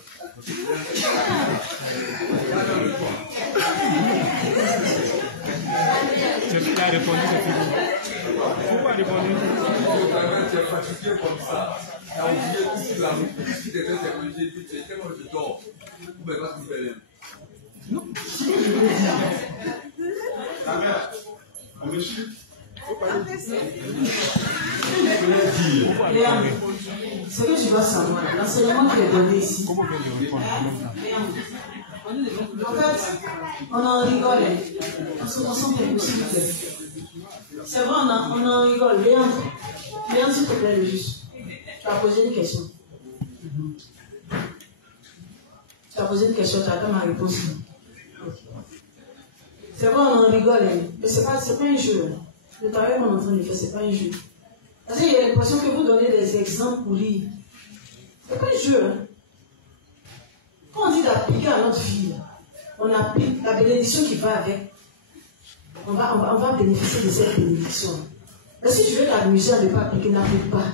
Il a répondu, c'est fini. Pourquoi répondre? Tu es fatigué comme ça. Tu as oublié tout sur la route. Si tu étais obligé, tu étais tellement je dors. Ou bien, tu fais rien. Non. La mère, on me suit. Ce que tu dois savoir, l'enseignement qui est donné ici. En fait, on en rigole. On s'en fait aussi. C'est vrai, on en rigole. Léon, s'il te plaît, le juste. Tu as posé une question. Tu as posé une question, tu attends ma réponse. C'est vrai, on en rigole. Mais c'est pas un jeu. Le travail qu'on est en train de faire, c'est pas un jeu. Parce qu'il y a l'impression que vous donnez des exemples pour lire. C'est pas un jeu. Quand on dit d'appliquer à notre vie, on applique la bénédiction qui va avec. On va bénéficier de cette bénédiction. Mais si tu veux t'amuser à ne pas appliquer, n'applique pas.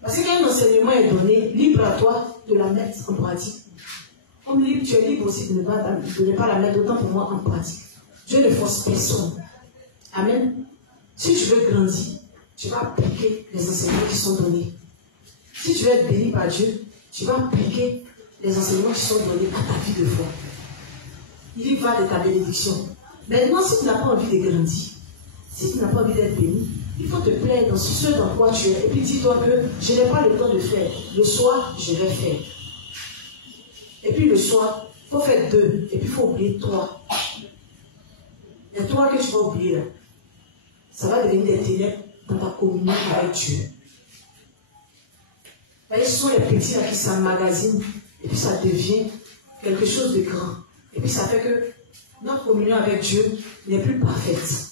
Parce que quand un enseignement est donné, libre à toi de la mettre en pratique. Comme libre, tu es libre aussi de ne pas la mettre, autant pour moi, en pratique. Dieu ne force personne. Amen. Si tu veux grandir, tu vas appliquer les enseignements qui sont donnés. Si tu veux être béni par Dieu, tu vas appliquer les enseignements qui sont donnés à ta vie de foi. Il y va de ta bénédiction. Maintenant, si tu n'as pas envie de grandir, si tu n'as pas envie d'être béni, il faut te plaire dans ce dans quoi tu es. Et puis dis-toi que je n'ai pas le temps de faire. Le soir, je vais faire. Et puis le soir, il faut faire 2. Et puis il faut oublier 3. Et 3 que tu vas oublier là, ça va devenir des ténèbres dans ta communion avec Dieu. Et ce sont les petits là qui s'emmagasinent. Et puis ça devient quelque chose de grand. Et puis ça fait que notre communion avec Dieu n'est plus parfaite.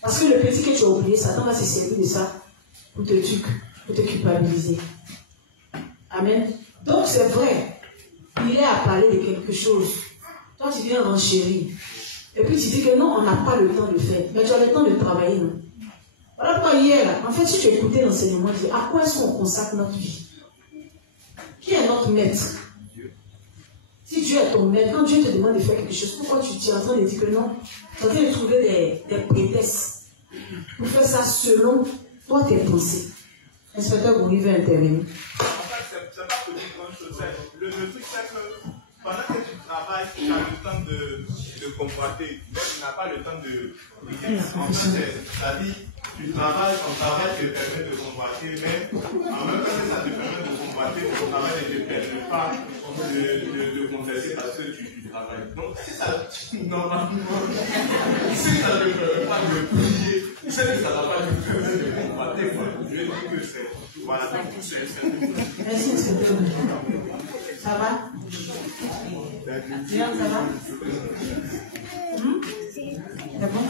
Parce que le petit que tu as oublié, Satan va se servir de ça pour te culpabiliser. Amen. Donc c'est vrai, il est à parler de quelque chose. Toi tu viens renchérir. Et puis tu dis que non, on n'a pas le temps de faire. Mais tu as le temps de travailler, non? Voilà pourquoi hier, en fait, si tu écoutais l'enseignement, tu dis à quoi est-ce qu'on consacre notre vie? Qui est notre maître? Si Dieu est ton maître, quand Dieu te demande de faire quelque chose, pourquoi tu es en train de dire que non? Tu es en train de trouver des prétextes pour faire ça selon toi tes pensées. Inspecteur Gouri veut intervenir. En fait, c'est pas pour dire grand chose. Le truc, c'est que pendant que tu travailles, tu as le temps de combattre. Donc, tu n'as pas le temps de. En fait, c'est-à-dire, tu travailles, ton travail te permet de combattre, mais en même temps que ça te permet de combattre, ton travail ne te permet pas de confesser parce que tu travailles. Donc, si ça, normalement, si ça ne te permet pas de prier, sais que ça n'a pas du tout de combattre, je dis que c'est. Voilà, merci, inspecteur. Ça va? Bien, ça va? C'est bon?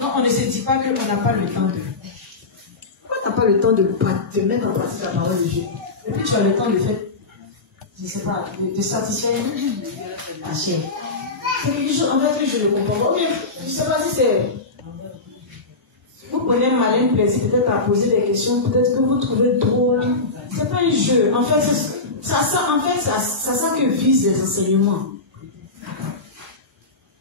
Non, on ne se dit pas qu'on n'a pas le temps de. Pourquoi tu n'as pas le temps de mettre en pratique la parole de Dieu? Et puis tu as le temps de faire, je ne sais pas, de satisfaire ta chair. C'est quelque chose, en fait, que je ne comprends pas. Je ne sais pas si c'est. Vous prenez un malin plaisir peut-être à poser des questions, peut-être que vous trouvez drôle. C'est pas un jeu. En fait, c'est ça que visent les enseignements.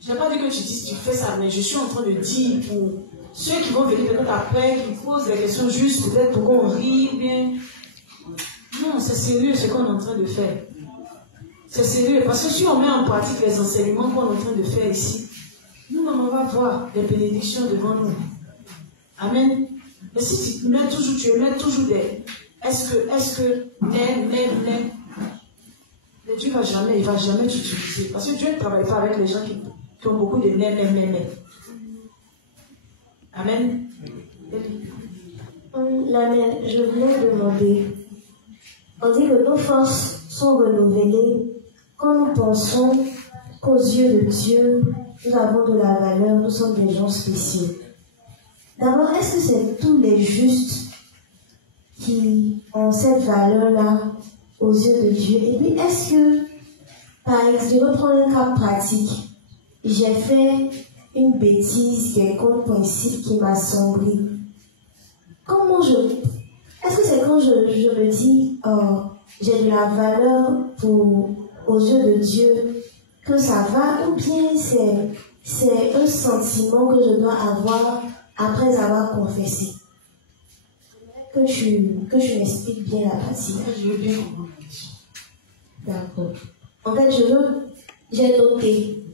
Je n'ai pas dit que tu dis tu fais ça, mais je suis en train de dire pour ceux qui vont venir peut-être après, qui posent des questions juste peut-être pour qu'on rie bien. Non, c'est sérieux ce qu'on est en train de faire. C'est sérieux, parce que si on met en pratique les enseignements qu'on est en train de faire ici, nous-mêmes on va voir des bénédictions devant nous. Amen. Mais si tu mets toujours des est-ce que, mais, Dieu il va jamais t'utiliser. Parce que Dieu ne travaille pas avec les gens qui ont beaucoup de mais. Amen. La mère, je voulais demander, on dit que nos forces sont renouvelées quand nous pensons qu'aux yeux de Dieu, nous avons de la valeur, nous sommes des gens spéciaux. D'abord, est-ce que c'est tous les justes qui ont cette valeur-là aux yeux de Dieu? Et puis, est-ce que, par exemple, je vais prendre un cas pratique. J'ai fait une bêtise quelconque principe qui m'a sombré. Est-ce que c'est quand je me dis, j'ai de la valeur aux yeux de Dieu, que ça va, ou bien c'est un sentiment que je dois avoir après avoir confessé? Que tu m'expliques bien la partie. Je veux bien comprendre. D'accord. En fait, j'ai noté,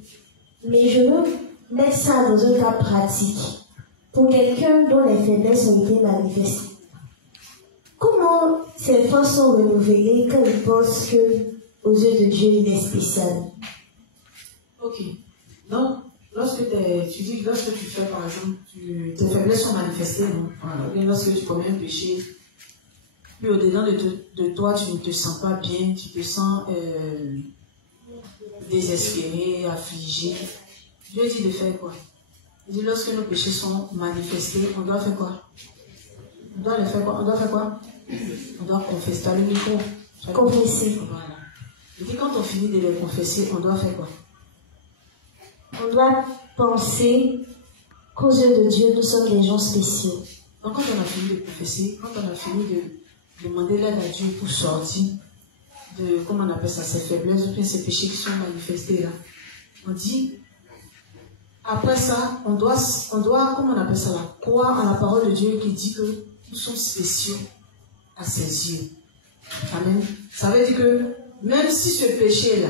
mais je veux mettre ça dans un cas pratique. Pour quelqu'un dont les faiblesses ont été manifestées. Comment ces forces sont renouvelées quand il pense qu'aux yeux de Dieu, il est spécial? Ok. Donc, lorsque tu fais, par exemple, tes faiblesses sont manifestées, non? Voilà. Bien, lorsque tu commets un péché, puis au-dedans de toi, tu ne te sens pas bien, tu te sens désespéré, affligé. Dieu dit de faire quoi? Il dit lorsque nos péchés sont manifestés, on doit faire quoi? On doit faire quoi? On doit confesser. T'as le micro? Confesser. Voilà. Il dit quand on finit de les confesser, on doit faire quoi? On doit penser qu'aux yeux de Dieu, nous sommes des gens spéciaux. Donc quand on a fini de confesser, quand on a fini de demander l'aide à Dieu pour sortir de, comment on appelle ça, ces faiblesses ou bien ces péchés qui sont manifestés là, on dit, après ça, on doit, comment on appelle ça là, croire en la parole de Dieu qui dit que nous sommes spéciaux à ses yeux. Amen. Ça veut dire que même si ce péché-là,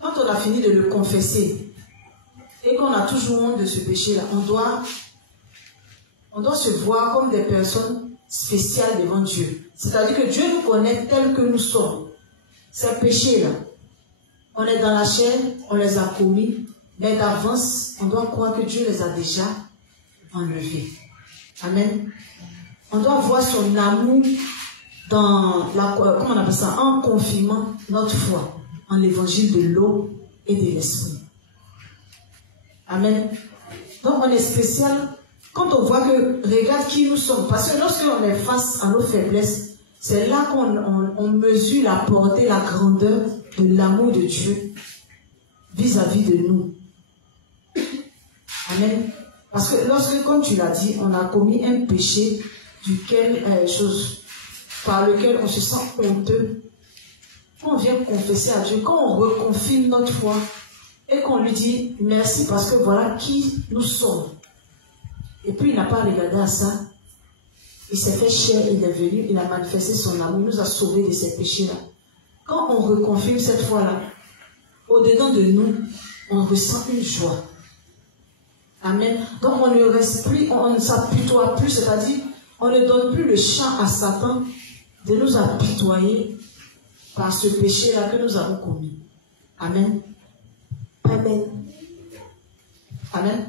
quand on a fini de le confesser et qu'on a toujours honte de ce péché-là, on doit se voir comme des personnes spéciales devant Dieu. C'est-à-dire que Dieu nous connaît tels que nous sommes. Ces péchés-là, on est dans la chair, on les a commis, mais d'avance, on doit croire que Dieu les a déjà enlevés. Amen. On doit voir son amour dans la, comment on appelle ça, en confirmant notre foi en l'évangile de l'eau et de l'esprit. Amen. Donc on est spécial quand on voit que, regarde qui nous sommes. Parce que lorsqu'on est face à nos faiblesses, c'est là qu'on mesure la portée, la grandeur de l'amour de Dieu vis-à-vis de nous. Amen. Parce que lorsque, comme tu l'as dit, on a commis un péché par lequel on se sent honteux, quand on vient confesser à Dieu, quand on reconfirme notre foi et qu'on lui dit merci parce que voilà qui nous sommes. Et puis il n'a pas regardé à ça. Il s'est fait chair, il est venu, il a manifesté son amour, il nous a sauvés de ces péchés-là. Quand on reconfirme cette foi-là, au-dedans de nous, on ressent une joie. Amen. Donc on ne reste plus, on ne s'apitoie plus, c'est-à-dire on ne donne plus le champ à Satan de nous apitoyer par ce péché-là que nous avons commis. Amen. Amen. Amen.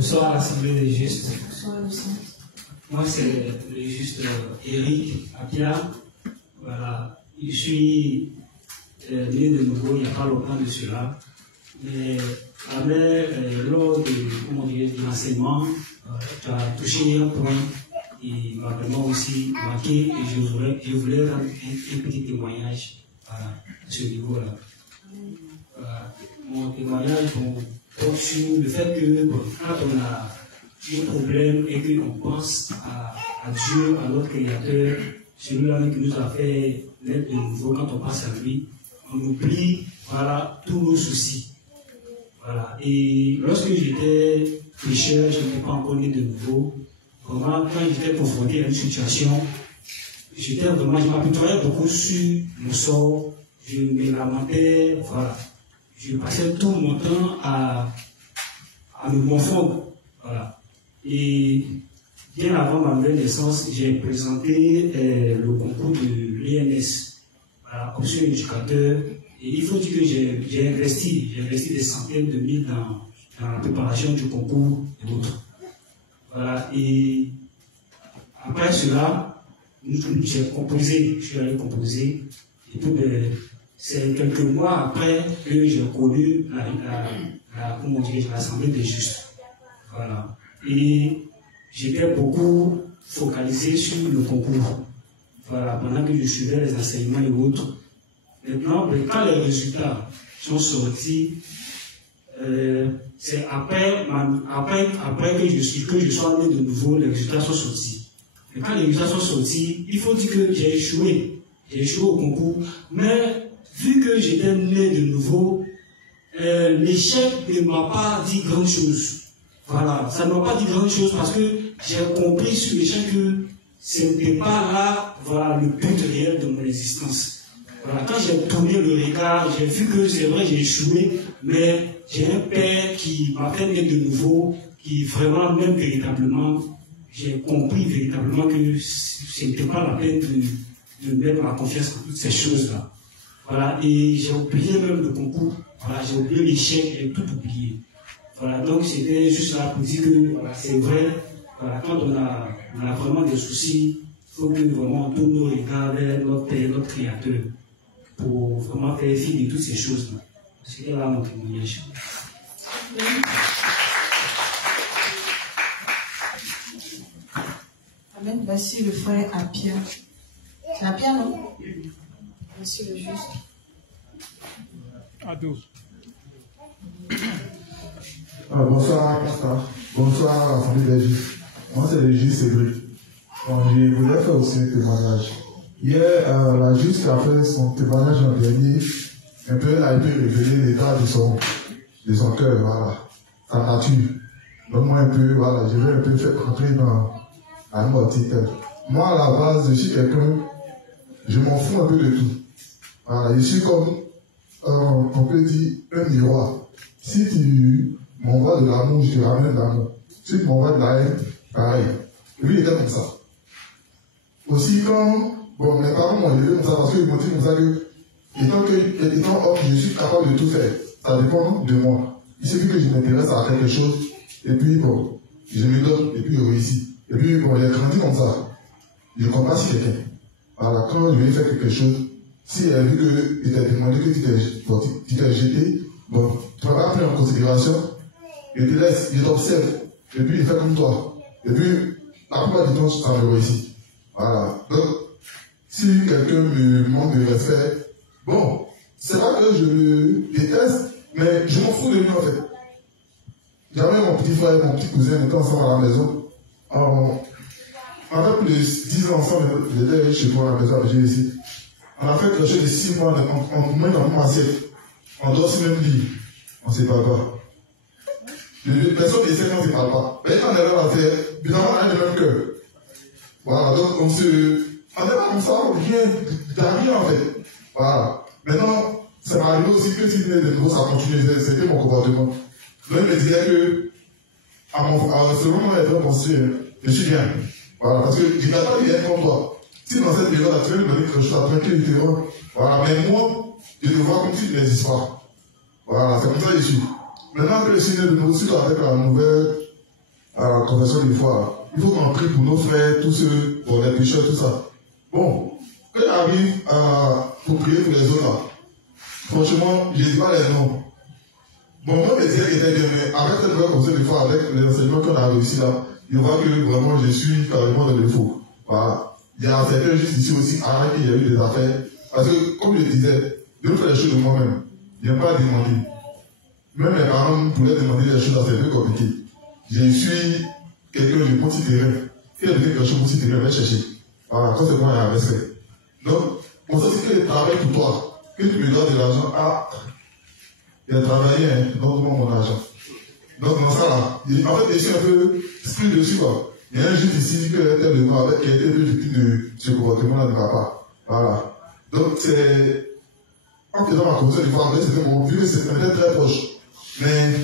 Bonsoir à l'Assemblée des Justes. Bonsoir, Lucien. Moi, c'est le juste Eric Apia. Voilà. Je suis né de nouveau il n'y a pas longtemps de cela. Mais lors de l'enseignement, tu as touché un point qui m'a vraiment aussi marqué et je voulais rendre un petit témoignage à ce niveau-là. Mon témoignage porte sur le fait que quand on a un problème et qu'on pense à Dieu, à notre Créateur, celui-là qui nous a fait naître de nouveau, quand on pense à lui, on oublie tous nos soucis. Voilà. Et lorsque j'étais pécheur, je n'étais pas encore né de nouveau. Vraiment, quand j'étais confronté à une situation, je m'apitoyais beaucoup sur mon sort, je me lamentais, voilà. Je passais tout mon temps à me confondre. Voilà. Et bien avant ma nouvelle naissance, j'ai présenté le concours de l'INS, voilà, option éducateur. Et il faut dire que j'ai investi des centaines de mille dans la préparation du concours et autres. Voilà. Et après cela, je suis allé composer. Et puis, c'est quelques mois après que j'ai connu l'Assemblée des Justes. Voilà. Et j'étais beaucoup focalisé sur le concours. Voilà, pendant que je suivais les enseignements et autres. Maintenant, quand les résultats sont sortis, c'est après que je sois né de nouveau, les résultats sont sortis. Et quand les résultats sont sortis, il faut dire que j'ai échoué. J'ai échoué au concours. Mais vu que j'étais né de nouveau, l'échec ne m'a pas dit grand chose. Voilà, ça ne m'a pas dit grand chose parce que j'ai compris sur l'échec que ce n'était pas là, voilà, le but réel de mon existence. Voilà, quand j'ai tourné le regard, j'ai vu que c'est vrai, j'ai échoué, mais j'ai un père qui m'a fait naître de nouveau, qui vraiment, même véritablement, j'ai compris véritablement que ce n'était pas la peine de mettre ma confiance dans toutes ces choses-là. Voilà, et j'ai oublié même le concours, voilà, j'ai oublié l'échec, j'ai tout oublié. Voilà, donc c'était juste là pour dire que voilà, c'est vrai, voilà, quand on a vraiment des soucis, il faut que vraiment on tourne nos regards vers notre Père, notre Créateur, pour vraiment faire fi de toutes ces choses-là. C'était là mon témoignage. Amen. Voici le frère Apia. C'est Apia, non? Voici le juste. À 12. Bonsoir, pasteur. Bonsoir à la famille des Justes. Moi, c'est le juste Cédric. Je voulais faire aussi un témoignage. Hier, la juste a fait son témoignage en dernier. Un peu, elle a pu révéler l'état de son cœur, voilà, sa nature. Donc, moi, un peu, voilà, je vais un peu faire rentrer dans un autre titre. Moi, à la base, je suis quelqu'un, je m'en fous un peu de tout. Voilà, je suis comme, on peut dire, un miroir. Si tu m'envoies de l'amour, je te ramène de l'amour. Si tu m'envoies de la haine, pareil. Lui, il était comme ça. Aussi, quand, bon, mes parents m'ont élevé comme ça parce qu'ils m'ont dit comme ça que, étant homme, je suis capable de tout faire. Ça dépend de moi. Il suffit que je m'intéresse à quelque chose, et puis, bon, je me donne, et puis je réussis. Et puis, bon, j'ai grandi comme ça. Je ne comprends pas si quelqu'un. Voilà, quand je vais faire quelque chose, si elle a vu que il t'a demandé que tu t'es jeté, bon, tu vas pas prendre en considération, il te laisse, il t'observe, et puis il fait comme toi. Et puis, la plupart du temps, ça me réussit. Voilà. Donc, si quelqu'un me manque de respect, bon, c'est pas que je le déteste, mais je m'en fous de lui en fait. J'avais mon petit frère et mon petit cousin, on était ensemble à la maison. On a fait plus de 10 ans ensemble, j'étais chez moi à la maison avec ici. On a fait quelque chose de 6 mois, on met dans mon assiette. On dort sur le même lit. On ne sait pas quoi. Les personnes qui essaient, on ne se parle pas. Mais quand on est là à faire, évidemment, on a le même cœur. Voilà, donc on n'est pas comme ça, on vient rien en fait. Voilà. Maintenant, ça m'est arrivé aussi que si de nouveau ça continue, c'était mon comportement. Donc il me disait que, selon moi, être construit, je suis bien. Voilà, parce que je n'ai pas bien comme toi. Si dans cette maison, tu veux me donner quelque chose après que je te vois. Voilà, mais moi, je te vois comme si mes histoires. Voilà, c'est comme ça que je suis. Maintenant que je suis né de nouveau, surtout avec la nouvelle à la confession des fois, il faut qu'on prie pour nos frères, tous ceux, pour les pécheurs, tout ça. Bon, quand j'arrive pour prier pour les autres, là, franchement, je ne dis pas les noms. Bon, moi, mes idées étaient bien, mais avec cette vraie confession des fois, avec les enseignements qu'on a réussi là, je vois que vraiment, je suis carrément dans le faux. Voilà. Il y a certains juste ici aussi, il y a eu des affaires. Parce que, comme je disais, je fais les choses de moi-même. Je n'aime pas demander. Même mes parents pouvaient demander des choses assez peu compliquées. Je suis quelqu'un de considéré. Si il y a quelque chose de considéré, je vais chercher. Voilà, quand c'est moi, il y a un respect. Donc, on sait que je travaille pour toi, que tu me donnes de l'argent, il a travaillé, hein, donne-moi mon argent. Donc, dans ça là, en fait, je suis un peu split dessus, quoi. Il y a un juge ici qui a été victime de ce comportement-là de papa. Voilà. Donc, c'est, en faisant ma confession du fois, c'était mon vu que c'était très proche. Mais,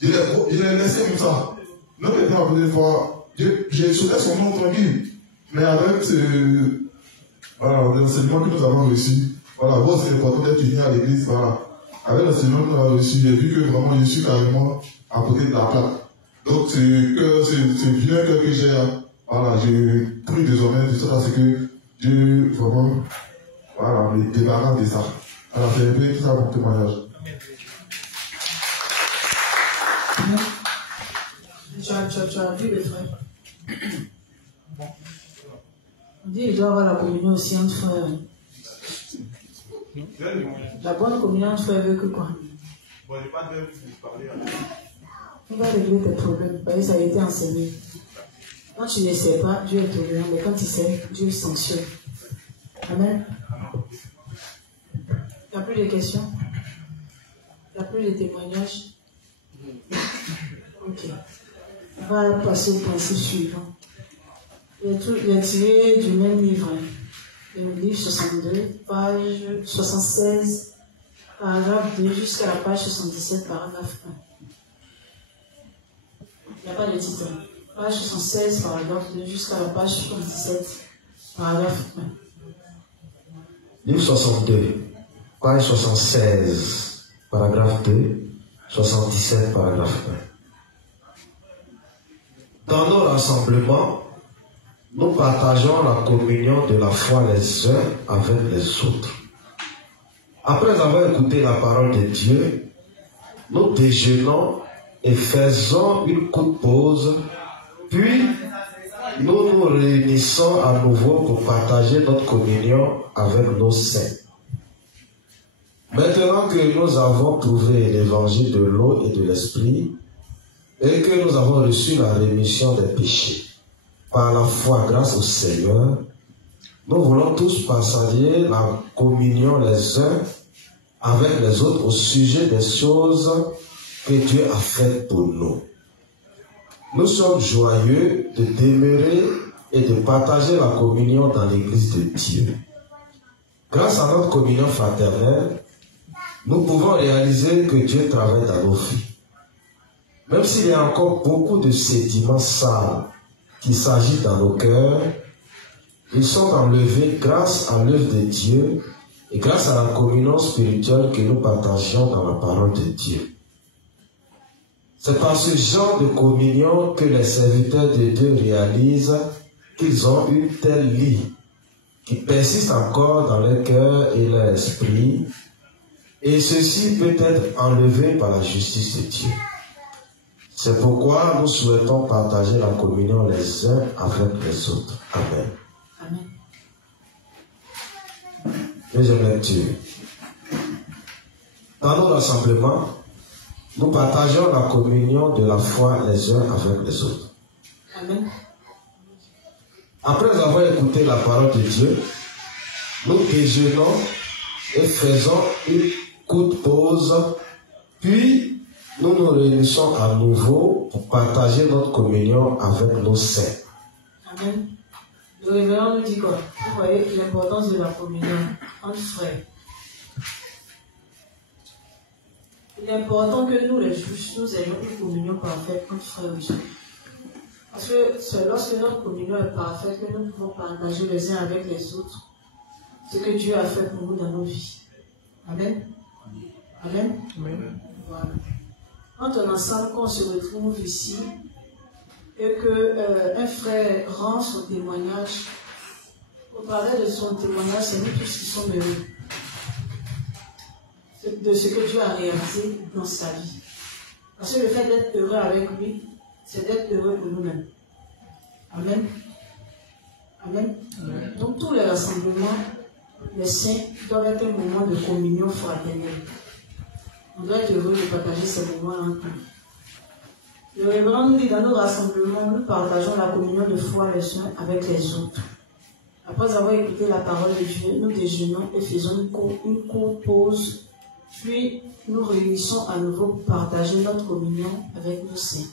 je l'ai laissé comme ça. Donc, il était en des fois, j'ai sauté son nom tranquille. Mais avec voilà, l'enseignement que nous avons reçu, voilà, bon, c'est important d'être unis à l'église, voilà. Avec l'enseignement que nous avons reçu, j'ai vu que vraiment, je suis carrément à côté de la plaque. Donc, c'est bien que j'ai, voilà, j'ai pris désormais de ça, c'est que Dieu, vraiment, voilà, me débarrasse de ça. Alors, c'est tout ça pour témoignage. Tu as vu le frère. On dit qu'il doit avoir la communion aussi entre frères. La bonne communion entre frères veut que quoi? Bon, je n'ai pas de vous parler. On va régler tes problèmes. Parce que ça a été enseigné. Quand tu ne sais pas, Dieu est tolérant. Mais quand tu sais, Dieu sanctionne. Amen. Il n'y a plus de questions? Il n'y a plus de témoignages? Ok. On va passer au principe suivant. Il est tiré du même livre. Le livre 62, page 76, paragraphe 2 jusqu'à la page 77, paragraphe 1. Il n'y a pas de titre. Page 76, paragraphe 2 jusqu'à la page 77, paragraphe 1. Livre 62, page 76, paragraphe 2, 77, paragraphe 1. Dans nos rassemblements, nous partageons la communion de la foi les uns avec les autres. Après avoir écouté la parole de Dieu, nous déjeunons et faisons une courte pause, puis nous nous réunissons à nouveau pour partager notre communion avec nos saints. Maintenant que nous avons trouvé l'évangile de l'eau et de l'esprit, et que nous avons reçu la rémission des péchés, par la foi grâce au Seigneur, nous voulons tous partager la communion les uns avec les autres au sujet des choses que Dieu a faites pour nous. Nous sommes joyeux de demeurer et de partager la communion dans l'église de Dieu. Grâce à notre communion fraternelle, nous pouvons réaliser que Dieu travaille dans nos vies. Même s'il y a encore beaucoup de sédiments sales qui s'agitent dans nos cœurs, ils sont enlevés grâce à l'œuvre de Dieu et grâce à la communion spirituelle que nous partageons dans la parole de Dieu. C'est par ce genre de communion que les serviteurs de Dieu réalisent qu'ils ont une telle lie qui persiste encore dans leur cœur et leur esprit, et ceci peut être enlevé par la justice de Dieu. C'est pourquoi nous souhaitons partager la communion les uns avec les autres. Amen. Amen. Deuxième lecture. Dans nos rassemblements, nous partageons la communion de la foi les uns avec les autres. Amen. Après avoir écouté la parole de Dieu, nous déjeunons et faisons une courte pause, puis nous nous réunissons à nouveau pour partager notre communion avec nos saints. Amen. Le révérend nous dit quoi? Vous voyez l'importance de la communion entre frères. Il est important que nous, les juifs, nous ayons une communion parfaite entre frères aussi. Parce que c'est lorsque notre communion est parfaite que nous pouvons partager les uns avec les autres ce que Dieu a fait pour nous dans nos vies. Amen. Amen. Amen. Voilà. Quand on est ensemble, qu'on se retrouve ici, et qu'un frère rend son témoignage, au travers de son témoignage, c'est nous tous qui sommes heureux de ce que Dieu a réalisé dans sa vie. Parce que le fait d'être heureux avec lui, c'est d'être heureux pour nous-mêmes. Amen. Amen. Amen. Donc tous les rassemblements, les saints doivent être un moment de communion fraternelle. On doit être heureux de partager ces moments entre nous. Le révérend nous dit dans nos rassemblements, nous partageons la communion de foi les uns avec les autres. Après avoir écouté la parole de Dieu, nous déjeunons et faisons une courte pause. Puis nous réunissons à nouveau pour partager notre communion avec nos saints.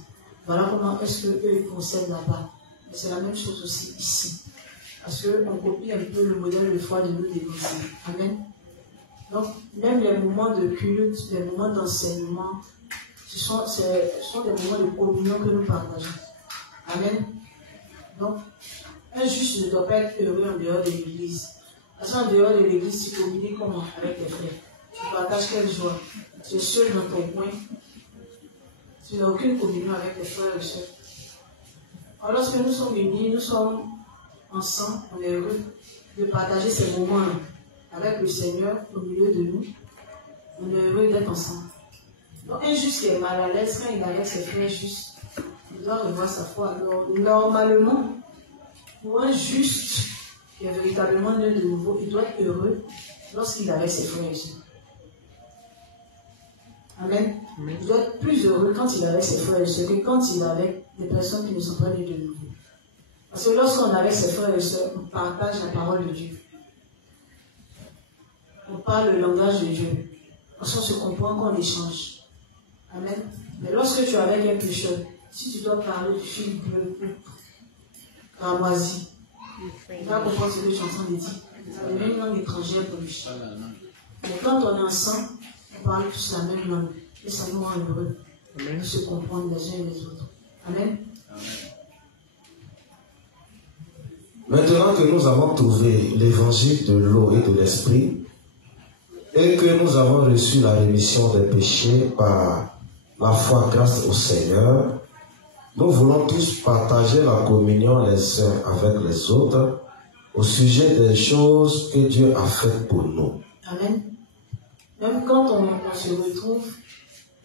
Voilà comment est-ce qu'eux procèdent là-bas. C'est la même chose aussi ici. Parce qu'on copie un peu le modèle de foi de nos dévotions. Amen. Donc, même les moments de culte, les moments d'enseignement, ce sont des moments de communion que nous partageons. Amen. Donc, un juste ne doit pas être heureux en dehors de l'église. Parce qu'en dehors de l'église, tu communies comment avec tes frères? Tu partages quelle joie? Tu es seul dans ton coin. Tu n'as aucune communion avec tes frères et sœurs. Alors, lorsque nous sommes unis, nous sommes ensemble, on est heureux de partager ces moments avec le Seigneur au milieu de nous. On est heureux d'être ensemble. Donc, un juste qui est mal à l'aise, quand il est avec ses frères justes, il doit revoir sa foi. Alors, normalement, pour un juste qui est véritablement né de nouveau, il doit être heureux lorsqu'il est avec ses frères et sœurs. Amen. Il doit être plus heureux quand il est avec ses frères et sœurs que quand il est avec des personnes qui ne sont pas nées de nouveau. Parce que lorsqu'on est avec ses frères et sœurs, on partage la parole de Dieu. On parle le langage de Dieu. Parce qu'on se comprend quand on échange. Amen. Mais lorsque tu es avec un pécheur, si tu dois parler du fil bleu, cramoisi, tu vas comprendre ce que tu es en train de dire. Ça devient une langue étrangère pour lui. Mais quand on est ensemble, on parle tous la même langue. Et ça nous rend heureux de se comprendre les uns et les autres. Amen. Maintenant que nous avons trouvé l'évangile de l'eau et de l'esprit, et que nous avons reçu la rémission des péchés par la foi grâce au Seigneur, nous voulons tous partager la communion les uns avec les autres au sujet des choses que Dieu a faites pour nous. Amen. Même quand on se retrouve,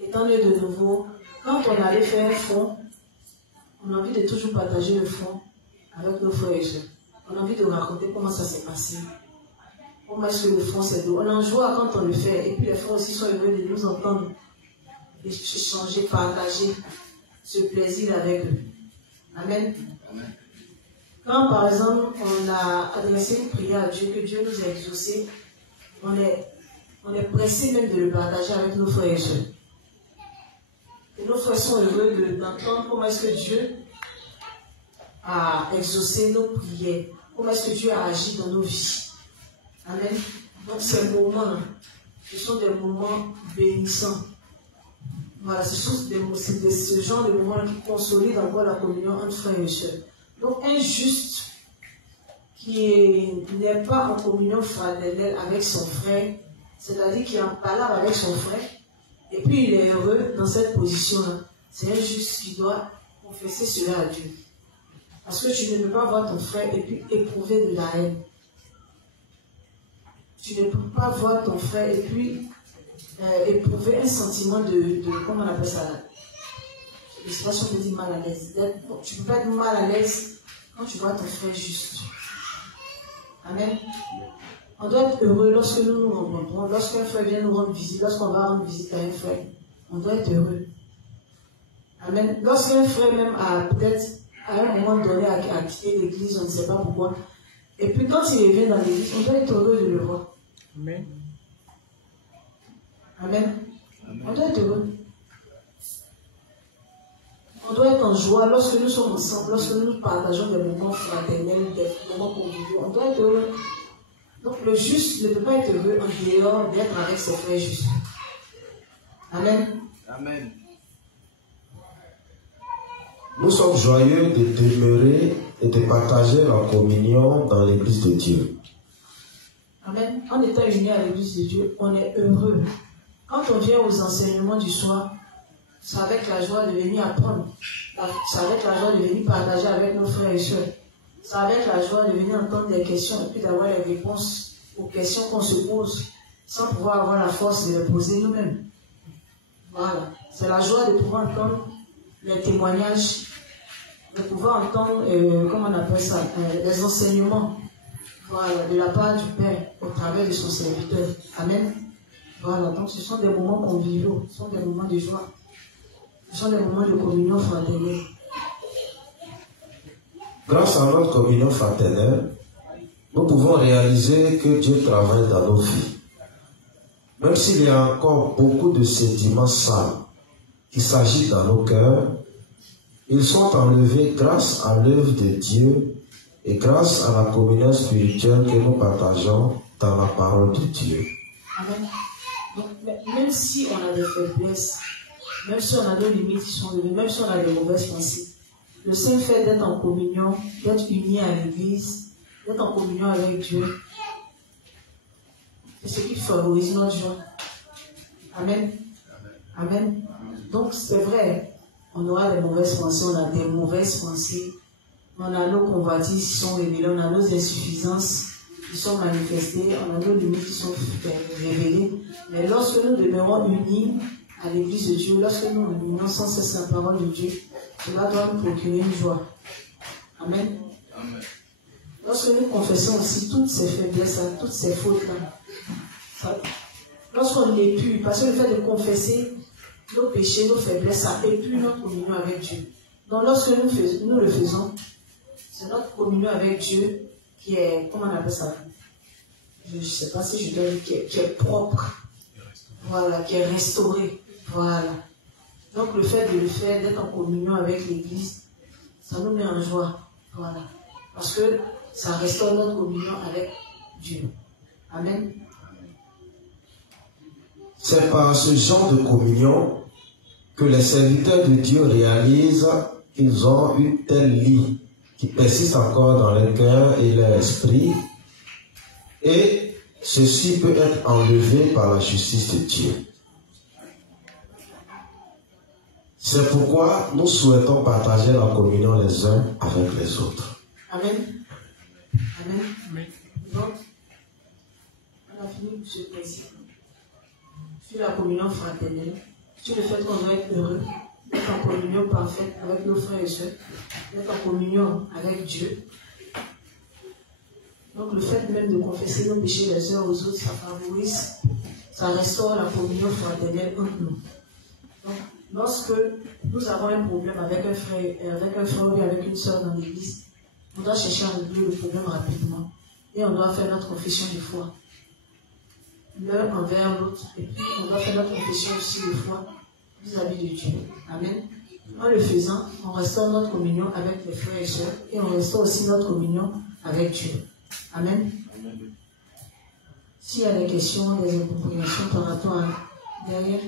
étant né de nouveau, quand on allait faire un front, on a envie de toujours partager le front avec nos frères et sœurs. On a envie de raconter comment ça s'est passé. Comment est-ce que le front s'est donné. On en joie quand on le fait. Et puis les frères aussi sont heureux de nous entendre. Échanger, partager ce plaisir avec eux. Amen. Amen. Quand par exemple on a adressé une prière à Dieu, que Dieu nous a exaucé, on est pressé même de le partager avec nos frères et sœurs. Et nos frères sont heureux d'entendre comment est-ce que Dieu a exaucé nos prières, comment est-ce que Dieu a agi dans nos vies. Amen. Donc ces moments, ce sont des moments bénissants. Voilà, c'est ce genre de moments qui consolident encore la communion entre frères et sœurs. Donc un juste qui n'est pas en communion fraternelle avec son frère, c'est-à-dire qui est en palabre avec son frère, et puis il est heureux dans cette position-là. C'est un juste qui doit confesser cela à Dieu. Parce que tu ne peux pas voir ton frère et puis éprouver de la haine. Tu ne peux pas voir ton frère et puis éprouver un sentiment de comment on appelle ça, je ne sais pas si on peut dire mal à l'aise. Tu ne peux pas être mal à l'aise quand tu vois ton frère juste. Amen. On doit être heureux lorsque nous nous rencontrons, lorsqu'un frère vient nous rendre visite, lorsqu'on va rendre visite à un frère. On doit être heureux. Amen. Lorsqu'un frère même a peut-être à un moment donné à quitter l'église, on ne sait pas pourquoi. Et puis quand il revient dans l'église, on doit être heureux de le voir. Amen. Amen. Amen. On doit être heureux. On doit être en joie lorsque nous sommes ensemble, lorsque nous partageons des moments fraternels, des moments conviviaux. On doit être heureux. Donc le juste ne peut pas être heureux en dehors d'être avec ses frères justes. Amen. Amen. Nous sommes joyeux de demeurer et de partager la communion dans l'église de Dieu. Amen. En étant unis à l'église de Dieu, on est heureux. Quand on vient aux enseignements du soir, C'est avec la joie de venir apprendre. C'est avec la joie de venir partager avec nos frères et sœurs. C'est avec la joie de venir entendre des questions et puis d'avoir les réponses aux questions qu'on se pose sans pouvoir avoir la force de les poser nous-mêmes. Voilà. C'est la joie de pouvoir entendre les témoignages, de pouvoir entendre, comment on appelle ça, les enseignements, voilà, de la part du Père au travers de son serviteur. Amen. Voilà, donc ce sont des moments conviviaux, ce sont des moments de joie, ce sont des moments de communion fraternelle. Grâce à notre communion fraternelle, nous pouvons réaliser que Dieu travaille dans nos vies. Même s'il y a encore beaucoup de sentiments sales qui s'agitent dans nos cœurs, ils sont enlevés grâce à l'œuvre de Dieu et grâce à la communion spirituelle que nous partageons dans la parole de Dieu. Amen. Donc, même si on a des faiblesses, même si on a des limites qui sont élevées, même si on a des mauvaises pensées, le seul fait d'être en communion, d'être unis à l'Église, d'être en communion avec Dieu, c'est ce qui favorise notre joie. Amen. Amen. Donc c'est vrai, on aura des mauvaises pensées, on a des mauvaises pensées, on a nos convoitises qui sont révélées, on a nos insuffisances qui sont manifestées, on a nos limites qui sont révélées. Mais lorsque nous demeurons unis à l'Église de Dieu, lorsque nous unions sans cesse la parole de Dieu, cela doit nous procurer une joie. Amen. Amen. Lorsque nous confessons aussi toutes ces faiblesses, toutes ces fautes-là, lorsqu'on l'épure, parce que le fait de confesser nos péchés, nos faiblesses, ça épure notre communion avec Dieu. Donc lorsque nous le faisons, c'est notre communion avec Dieu qui est, comment on appelle ça? Je ne sais pas si je dois dire, qui est propre. Voilà, qui est restaurée. Voilà. Donc le fait de le faire, d'être en communion avec l'Église, ça nous met en joie. Voilà. Parce que ça restaure notre communion avec Dieu. Amen. C'est par ce genre de communion que les serviteurs de Dieu réalisent qu'ils ont une telle lie qui persiste encore dans leur cœur et leur esprit, et ceci peut être enlevé par la justice de Dieu. C'est pourquoi nous souhaitons partager la communion les uns avec les autres. Amen. Amen. Donc, on a fini ce principe sur la communion fraternelle, sur le fait qu'on doit être heureux, d'être en communion parfaite avec nos frères et sœurs, d'être en communion avec Dieu. Donc le fait même de confesser nos péchés les uns aux autres, ça favorise, ça restaure la communion fraternelle entre nous. Donc, lorsque nous avons un problème avec un frère ou avec une sœur dans l'église, on doit chercher à régler le problème rapidement et on doit faire notre confession de foi l'un envers l'autre, et puis on doit faire notre confession aussi de foi vis-à-vis de Dieu. Amen. En le faisant, on restaure notre communion avec les frères et sœurs et on restaure aussi notre communion avec Dieu. Amen. S'il y a des questions, des incompréhensions par rapport à derrière.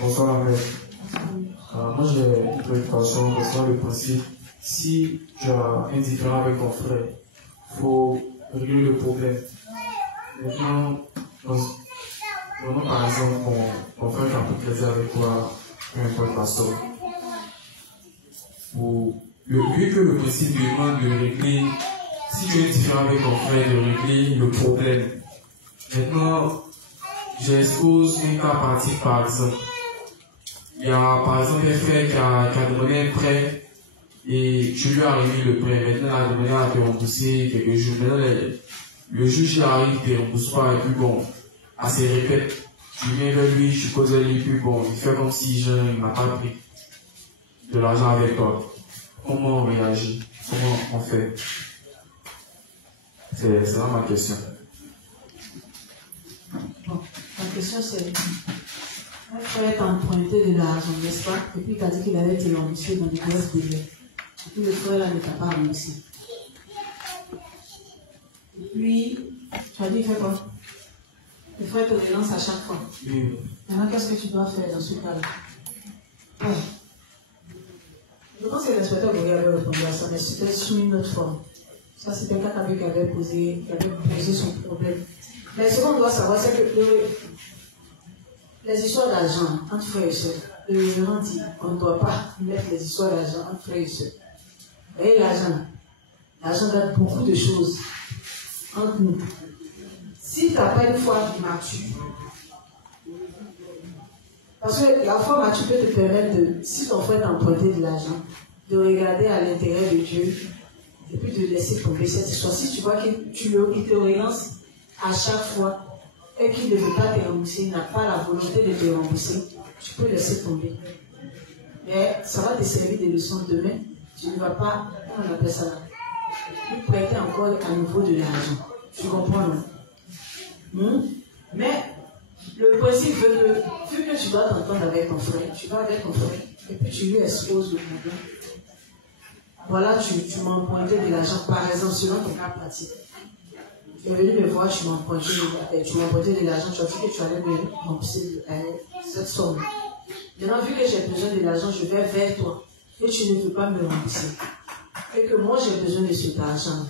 Bonsoir, Ahmed. Moi, j'ai une préoccupation concernant le principe. Si tu as un différend avec ton frère, il faut régler le problème. Maintenant, par exemple, mon frère est un peu plaisir avec toi, peu importe la sorte. Vu que le principe demande de régler, si tu as un différend avec ton frère, de régler le problème. Maintenant, j'expose un cas pratique, par exemple. Il y a par exemple un frère qui a demandé un prêt et tu lui as remis le prêt. Maintenant, il a demandé à te rembourser quelques jours. Maintenant, le juge arrive, il ne te rembourse pas et puis bon, à se répète. Tu viens vers lui, tu causes avec lui, puis bon, il fait comme si il n'a pas pris de l'argent avec toi. Comment on réagit? Comment on fait? C'est là ma question. Bon, la question c'est... Un frère t'a emprunté de l'argent, n'est-ce pas? Et puis il t'a dit qu'il allait te rembourser dans des grosses délais. Et puis le frère là ne t'a pas remboursé. Et puis, tu as dit, fais quoi? Le frère te relance à chaque fois. Maintenant, qu'est-ce que tu dois faire dans ce cas-là? Ouais. Je pense que l'inspecteur vous c'était sous une autre forme. Ça, c'est quelqu'un qui avait posé son problème. Mais ce qu'on doit savoir, c'est que les histoires d'argent entre frères et sœurs, le révérend dit qu'on ne doit pas mettre les histoires d'argent entre frères et sœurs. Vous voyez, l'argent donne beaucoup de choses entre nous. Si tu n'as pas une foi mature, parce que la foi mature peut te permettre de, si ton frère t'a emprunté de l'argent, de regarder à l'intérieur de Dieu et puis de laisser tomber cette histoire. Si tu vois qu'il te relance à chaque fois et qu'il ne veut pas te rembourser, il n'a pas la volonté de te rembourser, tu peux laisser tomber. Mais ça va te servir de leçon demain. Tu ne vas pas, comment on appelle ça là, lui prêter encore à nouveau de l'argent. Tu comprends, non? Mais le principe veut que, vu que tu dois t'entendre avec ton frère, tu vas avec ton frère et puis tu lui exposes le problème. Voilà, tu m'as emprunté de l'argent, par exemple, selon ton cas pratique. Tu es venu me voir, tu m'as emprunté de l'argent, tu as dit que tu allais me rembourser cette somme. Maintenant, vu que j'ai besoin de l'argent, je vais vers toi et tu ne veux pas me rembourser. Et que moi, j'ai besoin de cet argent.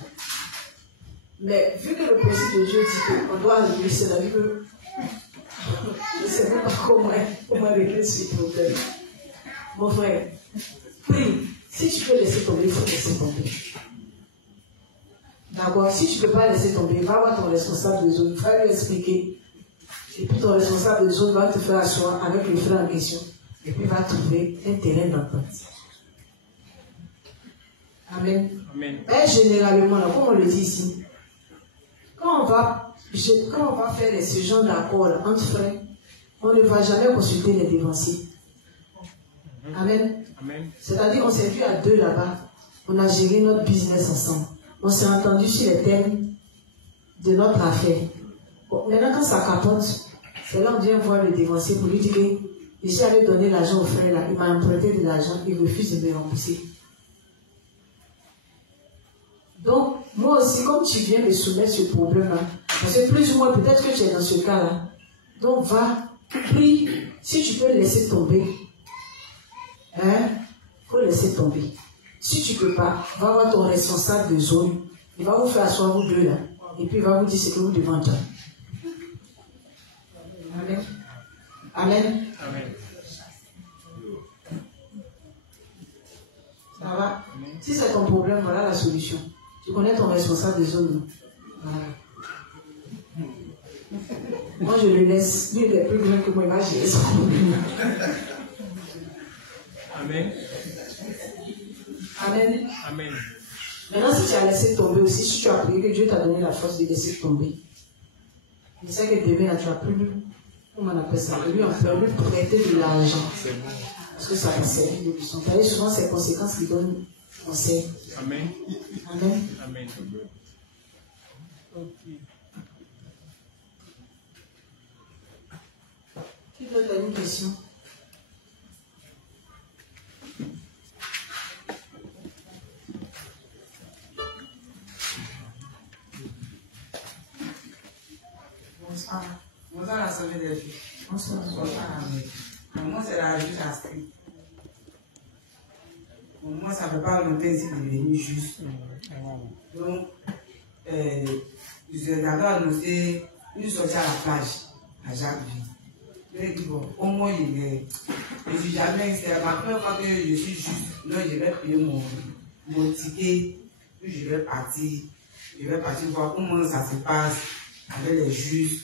Mais vu que le principe de Dieu dit qu'on doit laisser la vie, je ne sais même pas comment régler ce problème. Mon frère, prie. Si tu peux laisser tomber, il faut laisser tomber. D'accord? Si tu ne peux pas laisser tomber, va voir ton responsable de zone, va lui expliquer. Et puis ton responsable de zone va te faire asseoir avec le frère en question. Et puis va trouver un terrain d'entente. Amen. Amen. Et généralement, là, comme on le dit ici, quand on va faire ce genre d'accord entre frères, on ne va jamais consulter les dévanciers. Amen. Amen. C'est-à-dire qu'on s'est vu à deux là-bas. On a géré notre business ensemble. On s'est entendu sur les thèmes de notre affaire. Bon, maintenant, quand ça capote, c'est là qu'on vient voir le dévancier pour lui dire que j'avais donné l'argent au frère là. Il m'a emprunté de l'argent. Il refuse de me rembourser. Donc, moi aussi, comme tu viens me soumettre ce problème-là, parce que plus ou moins, peut-être que tu es dans ce cas-là. Donc, va, prie, si tu peux le laisser tomber. Hein? Faut laisser tomber. Si tu ne peux pas, va voir ton responsable de zone. Il va vous faire asseoir vous deux là. Et puis il va vous dire ce que vous devez entendre. Amen. Amen. Amen. Ça va? Si c'est ton problème, voilà la solution. Tu connais ton responsable de zone. Voilà. Moi je le laisse. Lui il est plus grand que moi, il va gérer son problème. Amen. Amen. Amen. Maintenant, si tu as laissé tomber aussi, si tu as prié que Dieu t'a donné la force de laisser tomber, je sais que demain, là, tu as plus, comment on appelle ça, lui, on peut lui prêter de l'argent. Parce que ça va servir de leçon. Vous voyez, souvent, c'est les conséquences qui donnent conseil. Amen. Amen. Amen. Okay. Qui d'autre a une question? Bonsoir la Assemblée des Juifs. Bonsoir la moi, c'est la juge Astrid. Pour moi, ça ne fait pas longtemps ici de devenir juste. Donc, je suis d'abord annoncé une sortie à la plage, à Jacquesville. Je dis, bon, au moins, je suis jamais, c'est la première fois que je suis juste. Donc, je vais payer mon ticket, puis je vais partir. Je vais partir voir comment ça se passe avec les juges,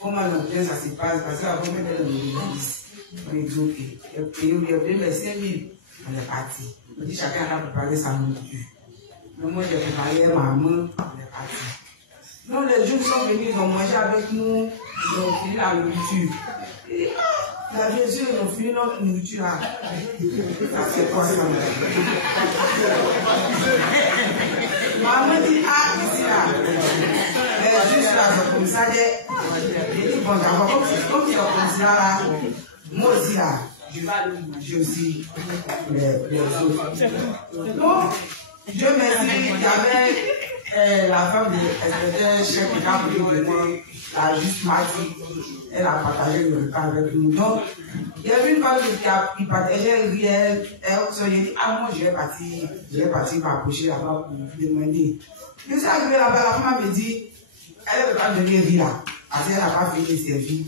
comment l'ambiance ça se passe, parce qu'avant même de l'ambiance, on est dit ok, il y a payé les 5 000, on est parti. On dit chacun a préparé sa nourriture. Mais moi j'ai préparé ma main, on est parti. Donc les jeunes sont venus, ils ont mangé avec nous, ils ont fini la nourriture. Et la Jésus, ils ont fini notre nourriture. Ça c'est quoi ça? Maman dit, ah, ici là, juste là, c'est comme ça, j'ai dit, bon, d'abord, comme c'est comme ça là, moi aussi là, je vais aller manger aussi les autres. Donc, Dieu merci, il y avait la femme de l'inspecteur chef qui a pris de moi, la juste m'a dit, elle a partagé le repas avec nous. Donc, il y a une femme qui partageait rien, elle se dit, ah, moi, je vais partir m'approcher là-bas pour demander. Je suis arrivé là-bas, la femme me dit, elle ne veut pas donner riz là, parce qu'elle n'a pas fini de servir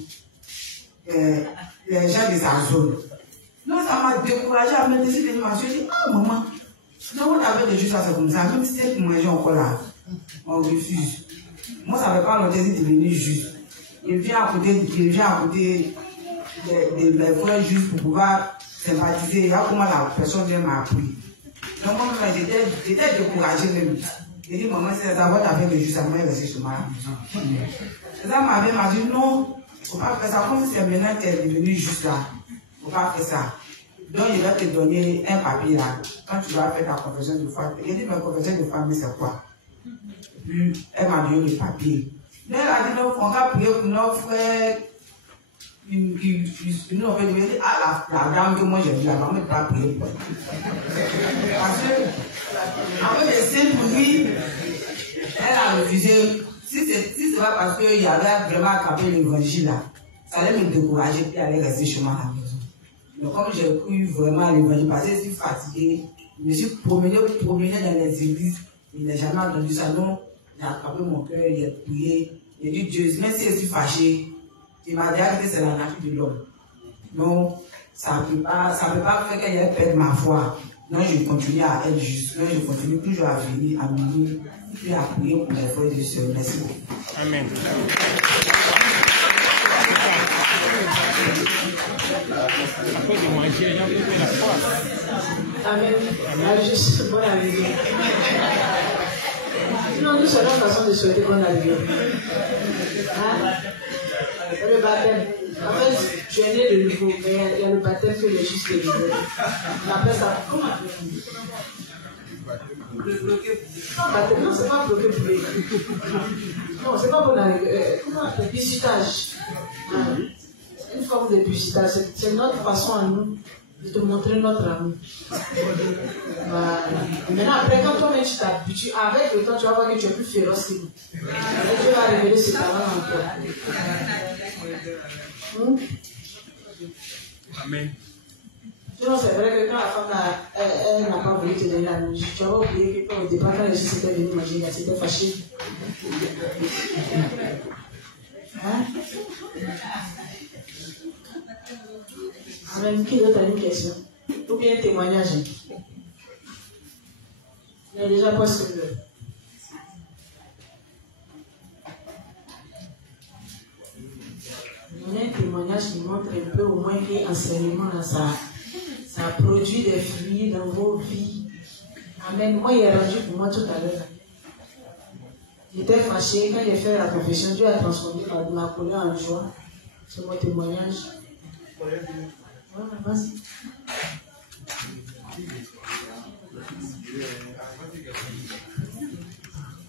les gens de sa zone. Donc, ça m'a découragé à me décider de manger. Je dis, ah, maman, donc, on avait des juste là, c'est comme ça, même si c'est pour manger encore là, on refuse. Moi, ça ne veut pas longtemps de devenir juste. Il vient à côté des frères justes pour pouvoir sympathiser. Là, comment la personne vient m'appuyer. Donc, moi, j'étais découragé même. J'ai dit, maman, c'est d'abord t'as fait le juste, ça m'a laissé chez moi. Ça m'a dit, non, il ne faut pas faire ça. Comme c'est maintenant que tu es devenu juste là, il ne faut pas faire ça. Donc, il va te donner un papier là. Quand tu vas faire ta confession de foi, j'ai dit, ma confession de foi, mais c'est quoi? Puis, elle m'a donné le papier. Mais elle a dit, non, on va prier pour nos frères qui nous ont fait dire, ah, la dame que moi j'ai vu là-bas, on ne peut pas prier pour elle. Parce que, après le Saint-Louis, elle a refusé. Si c'est pas parce qu'il y avait vraiment attrapé l'évangile là, ça allait me décourager puis aller rester chez moi à la maison. Mais comme j'ai cru vraiment à l'évangile, parce que je suis fatigué, je me suis promené dans les églises, il n'a jamais entendu ça, non. J'ai attrapé mon cœur, j'ai prié, j'ai dit Dieu, même si je suis fâché, il m'a dit que c'est la nature de l'homme. Donc, ça ne peut pas faire que j'aille perdre ma foi. Non, je continue à être juste. Non, je continue toujours à venir, à venir, puis à prier pour les frères et sœurs. Merci beaucoup. Amen. Après de manger, j'en peux la foi. Amen. Juste bonne arrivée. Non, nous sommes une façon de souhaiter bonne arrivée. Hein? Le baptême. En fait, tu es né de nouveau, mais il y a le baptême que les justes vivent. On appelle ça. Comment appelle-t-on? Non, c'est pas bloqué pour les. Non, c'est pas pour l'arrivée. Comment appelle? Visitage. Une forme de visitage. C'est notre façon à nous de te montrer notre amour. Maintenant, après, quand toi-même tu t'habitues, avec le temps, tu vas voir que tu es plus féroce que nous. Et Dieu va révéler ses talents en toi. Amen. Sinon, c'est vrai que quand la femme elle n'a pas voulu te donner la nourriture, tu vas oublier que au départ, quand les gens s'étaient venus manger, elle s'était fâchée. Hein? Amen. Qui d'autre a une question? Ou bien un témoignage? Il y a déjà presque l'heure. Il y a un témoignage qui montre un peu au moins que l'enseignement, ça produit des fruits dans vos vies. Amen. Moi, il est rendu pour moi tout à l'heure. J'étais fâché quand j'ai fait la confession. Dieu a transformé ma colère en joie. C'est mon témoignage. Vas-y.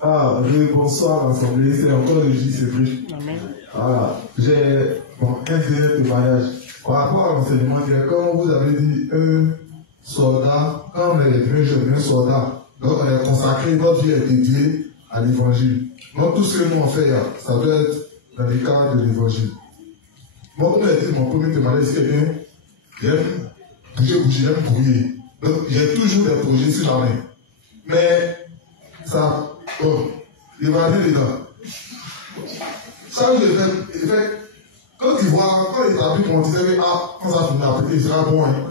Ah, bonsoir l'Assemblée, c'est encore le J.C.P. Voilà, j'ai un deuxième témoignage. Par rapport à l'enseignement, comme vous avez dit, un soldat, quand on est devenu jeune, un soldat, donc on est consacré, notre vie est dédiée à l'évangile. Donc tout ce que nous on fait, ça doit être dans le cadre de l'évangile. Moi, comme je dit, mon premier témoignage, c'est que j'aime bouger, j'aime brouiller. Donc j'ai toujours des projets sur la main. Mais ça, bon, l'évangile est là. Ça, je fais, quand il voit, quand il établit, on disait que, quand ça finit, après, il sera bon, hein.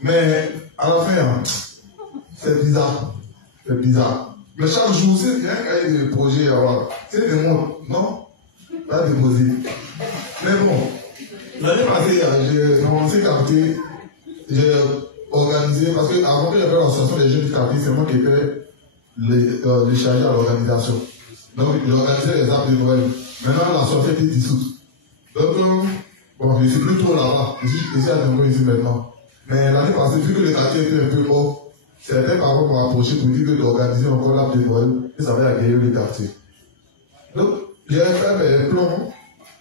Mais, à la fin, hein, c'est bizarre. C'est bizarre. Mais chaque jour, c'est il y a un cahier de projet à avoir. C'est des mots, non? Pas déposé. Mais bon, l'année passée, j'ai commencé à capter, j'ai organisé, parce que avant que j'avais l'association des jeunes du quartier, c'est moi qui étais le chargé à l'organisation. Donc, j'ai organisé les arbres de Noël. Maintenant, la soirée était dissoute. Donc, bon, je ne suis plus trop là-bas. Je suis à Nembo ici maintenant. Mais l'année passée, vu que le quartier était un peu mort, certains parents m'ont approché pour dire d'organiser encore l'arbre de Noël et ça va accueillir le quartier. Donc, j'ai fait mes plans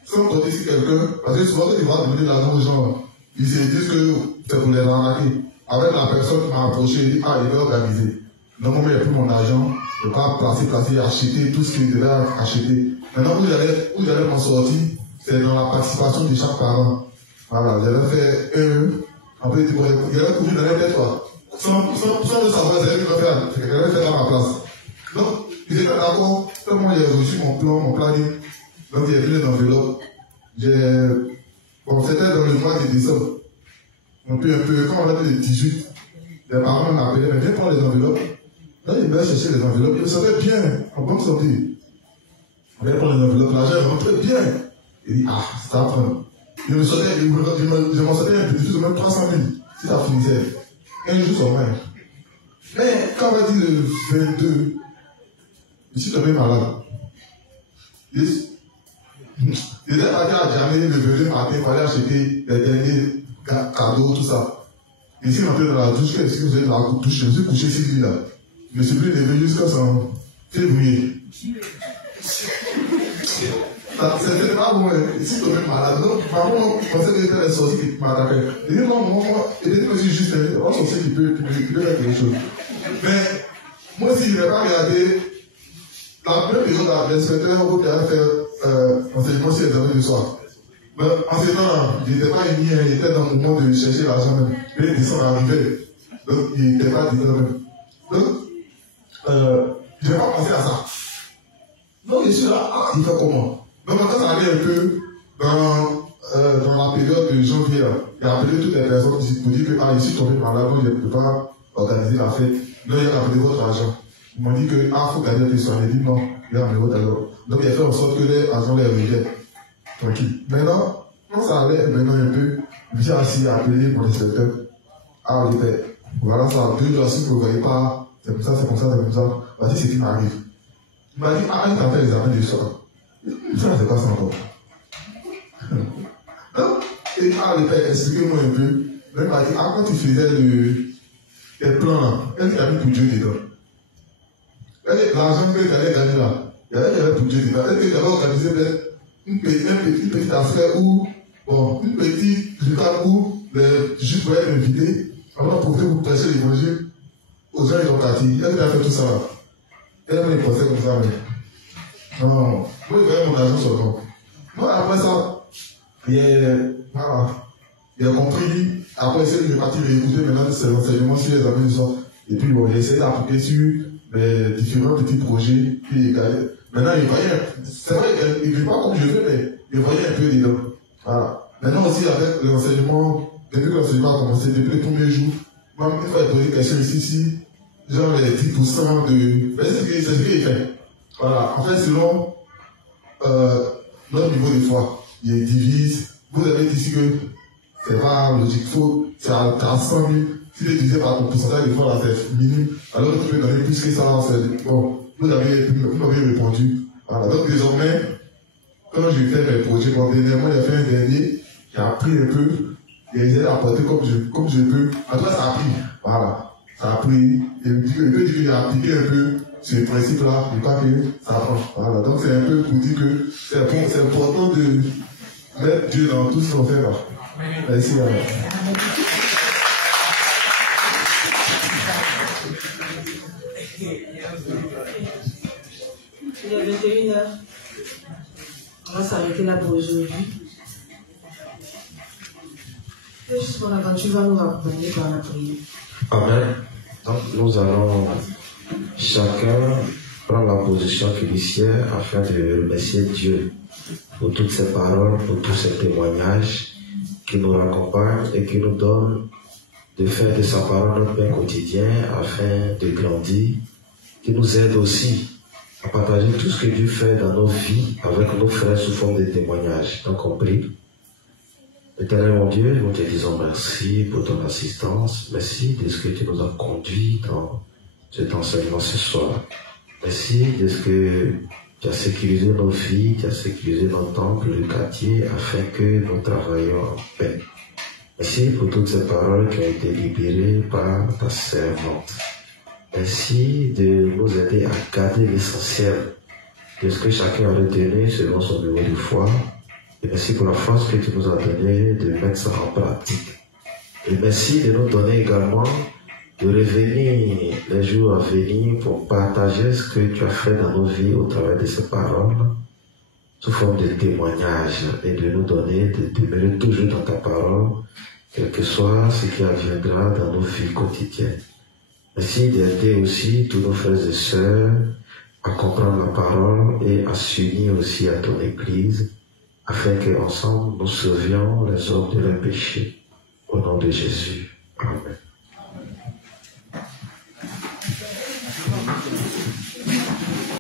sans compter si quelqu'un, parce que souvent, quand ils vont donner l'argent aux gens, ils se disent que c'est pour les arnaquer. Avec la personne qui m'a approché, il dit, il va organiser. Donc, moi, il n'y a plus mon argent. Je ne vais pas placer, acheter tout ce que je devais acheter. Maintenant, où j'allais m'en sortir, c'est dans la participation de chaque parent. Voilà, j'avais fait un peu de il avait couru dans les têtes, quoi. Sans le savoir, j'avais fait à ma place. Donc, ils étaient d'accord, tellement j'ai reçu mon planning. Donc, il y a eu les enveloppes. Bon, c'était dans le mois de décembre. Un peu, quand on avait le 18, les parents m'appelaient, mais viens prendre les enveloppes. Là, ils venaient chercher les enveloppes, ils me sentaient bien, en bonne santé. On vient prendre les enveloppes, l'argent rentrait bien. Il dit, ah, c'est à prendre. Je m'en sortais un peu plus ou moins 300 000, si ça finissait. Un jour sur main. Mais quand on va dire le 22, je suis tombé malade. Il était parti à Djamé le 22 matin, il fallait acheter les derniers cadeaux, tout ça. Et si on rentré dans la douche, qu'est-ce que vous avez dans la douche? Je me suis couché ici, là. Je me suis plus levé jusqu'à son février. C'était pas bon, ici, je suis tombé malade. Donc, par contre, je pensais que c'était les sorciers qui m'attaquaient. Et dit, non, moi, il était aussi juste un sorcier qui peut faire quelque chose. Mais, moi, si je n'avais pas regardé, la première période, l'inspecteur qui avait fait enseignement sur les examens du soir. Mais en ce temps, il n'était pas émis, il était dans le moment de chercher l'argent même. Mais il descend arrivé. Donc, il n'était pas dedans même. Donc, je n'ai pas pensé à ça. Donc, je suis là, il fait comment? Donc, quand ça allait un peu dans la période de janvier, il a appelé toutes les personnes pour dire que, je suis tombé malade, donc je ne peux pas organiser la fête. Donc, il a appelé votre argent. Ils m'ont dit que, faut gagner tes soins. J'ai dit non, il y a un numéro alors. Donc, il a fait en sorte que les agents les reviennent. Tranquille. Maintenant, quand ça allait maintenant un peu, je me suis assis à appeler mon inspecteur. Il fait, voilà ça, 2 jours si vous ne voyez pas, c'est comme ça, c'est comme ça, c'est comme ça. Vas-y, c'est qui m'arrive. Il m'a dit, il t'a fait l'examen du soir. Ça, c'est pas ça encore. Donc, et il fait, expliquez-moi un peu. Donc, il m'a dit, quand tu faisais les plans là, est-ce qu'il y avait pour Dieu dedans? L'argent que tu allais gagner là, il y avait pour Dieu dedans. Est-ce que tu avais organisé une petite affaire ou, bon, une petite lucade où juste pour être invité, avant de profiter pour prêcher l'évangile aux gens de ton quartier? Est-ce que tu as fait tout ça là? Et là, il pensait comme ça, mais non, moi, je voyais mon argent sur le compte. Moi, après ça, il a compris, après, essayer de partir réécouter maintenant ses enseignements sur les examens du soir. Et puis, bon, il a essayé d'appliquer sur les différents petits projets. Puis, maintenant, il voyait, c'est vrai, il ne vit pas comme je veux, mais il voyait un peu dedans. Voilà. Maintenant aussi, avec l'enseignement, depuis que l'enseignement a commencé, depuis les premiers jours, même une fois, il posait des questions ici, genre les 10% de. C'est ce qu'il fait. Voilà. En fait, selon notre niveau de foi, il divise. Vous avez dit ici que c'est pas logique, c'est à 100 000. Si vous divisez par ton pourcentage de foi, là, c'est minime. Alors, tu peux donner plus que ça. Bon, vous m'avez répondu. Voilà. Donc, désormais, quand j'ai fait mes projets, dernièrement, j'ai fait un dernier, j'ai appris un peu, et j'ai essayé d'apporter comme je peux. En tout cas, ça a pris. Voilà. Ça a pris. Et il peut dire que j'ai appliqué un peu sur les principes là, je crois que ça prend. Voilà. Donc, c'est un peu pour dire que c'est important de mettre Dieu dans tout ce qu'on fait là. Merci. Il est 21h. On va s'arrêter là pour aujourd'hui. Juste pour la tu vas nous accompagner par la prière. Amen. Donc nous allons chacun prendre la position fiduciaire afin de remercier Dieu pour toutes ces paroles, pour tous ces témoignages qui nous raccompagnent et qui nous donnent de faire de sa parole notre pain quotidien afin de grandir, qui nous aide aussi à partager tout ce que Dieu fait dans nos vies avec nos frères sous forme de témoignages. Donc on prie. Éternel mon Dieu, nous te disons merci pour ton assistance. Merci de ce que tu nous as conduit dans cet enseignement ce soir. Merci de ce que tu as sécurisé nos vies, tu as sécurisé nos temples, le quartier, afin que nous travaillions en paix. Merci pour toutes ces paroles qui ont été libérées par ta servante. Merci de nous aider à garder l'essentiel de ce que chacun a retenu selon son niveau de foi. Et merci pour la force que tu nous as donnée de mettre ça en pratique. Et merci de nous donner également de revenir les jours à venir pour partager ce que tu as fait dans nos vies au travers de ces paroles, sous forme de témoignage, et de nous donner de demeurer toujours dans ta parole, quel que soit ce qui adviendra dans nos vies quotidiennes. Merci d'aider aussi tous nos frères et sœurs à comprendre la parole et à s'unir aussi à ton Église, afin qu'ensemble nous sauvions les hommes de leurs péchés. Au nom de Jésus. Amen.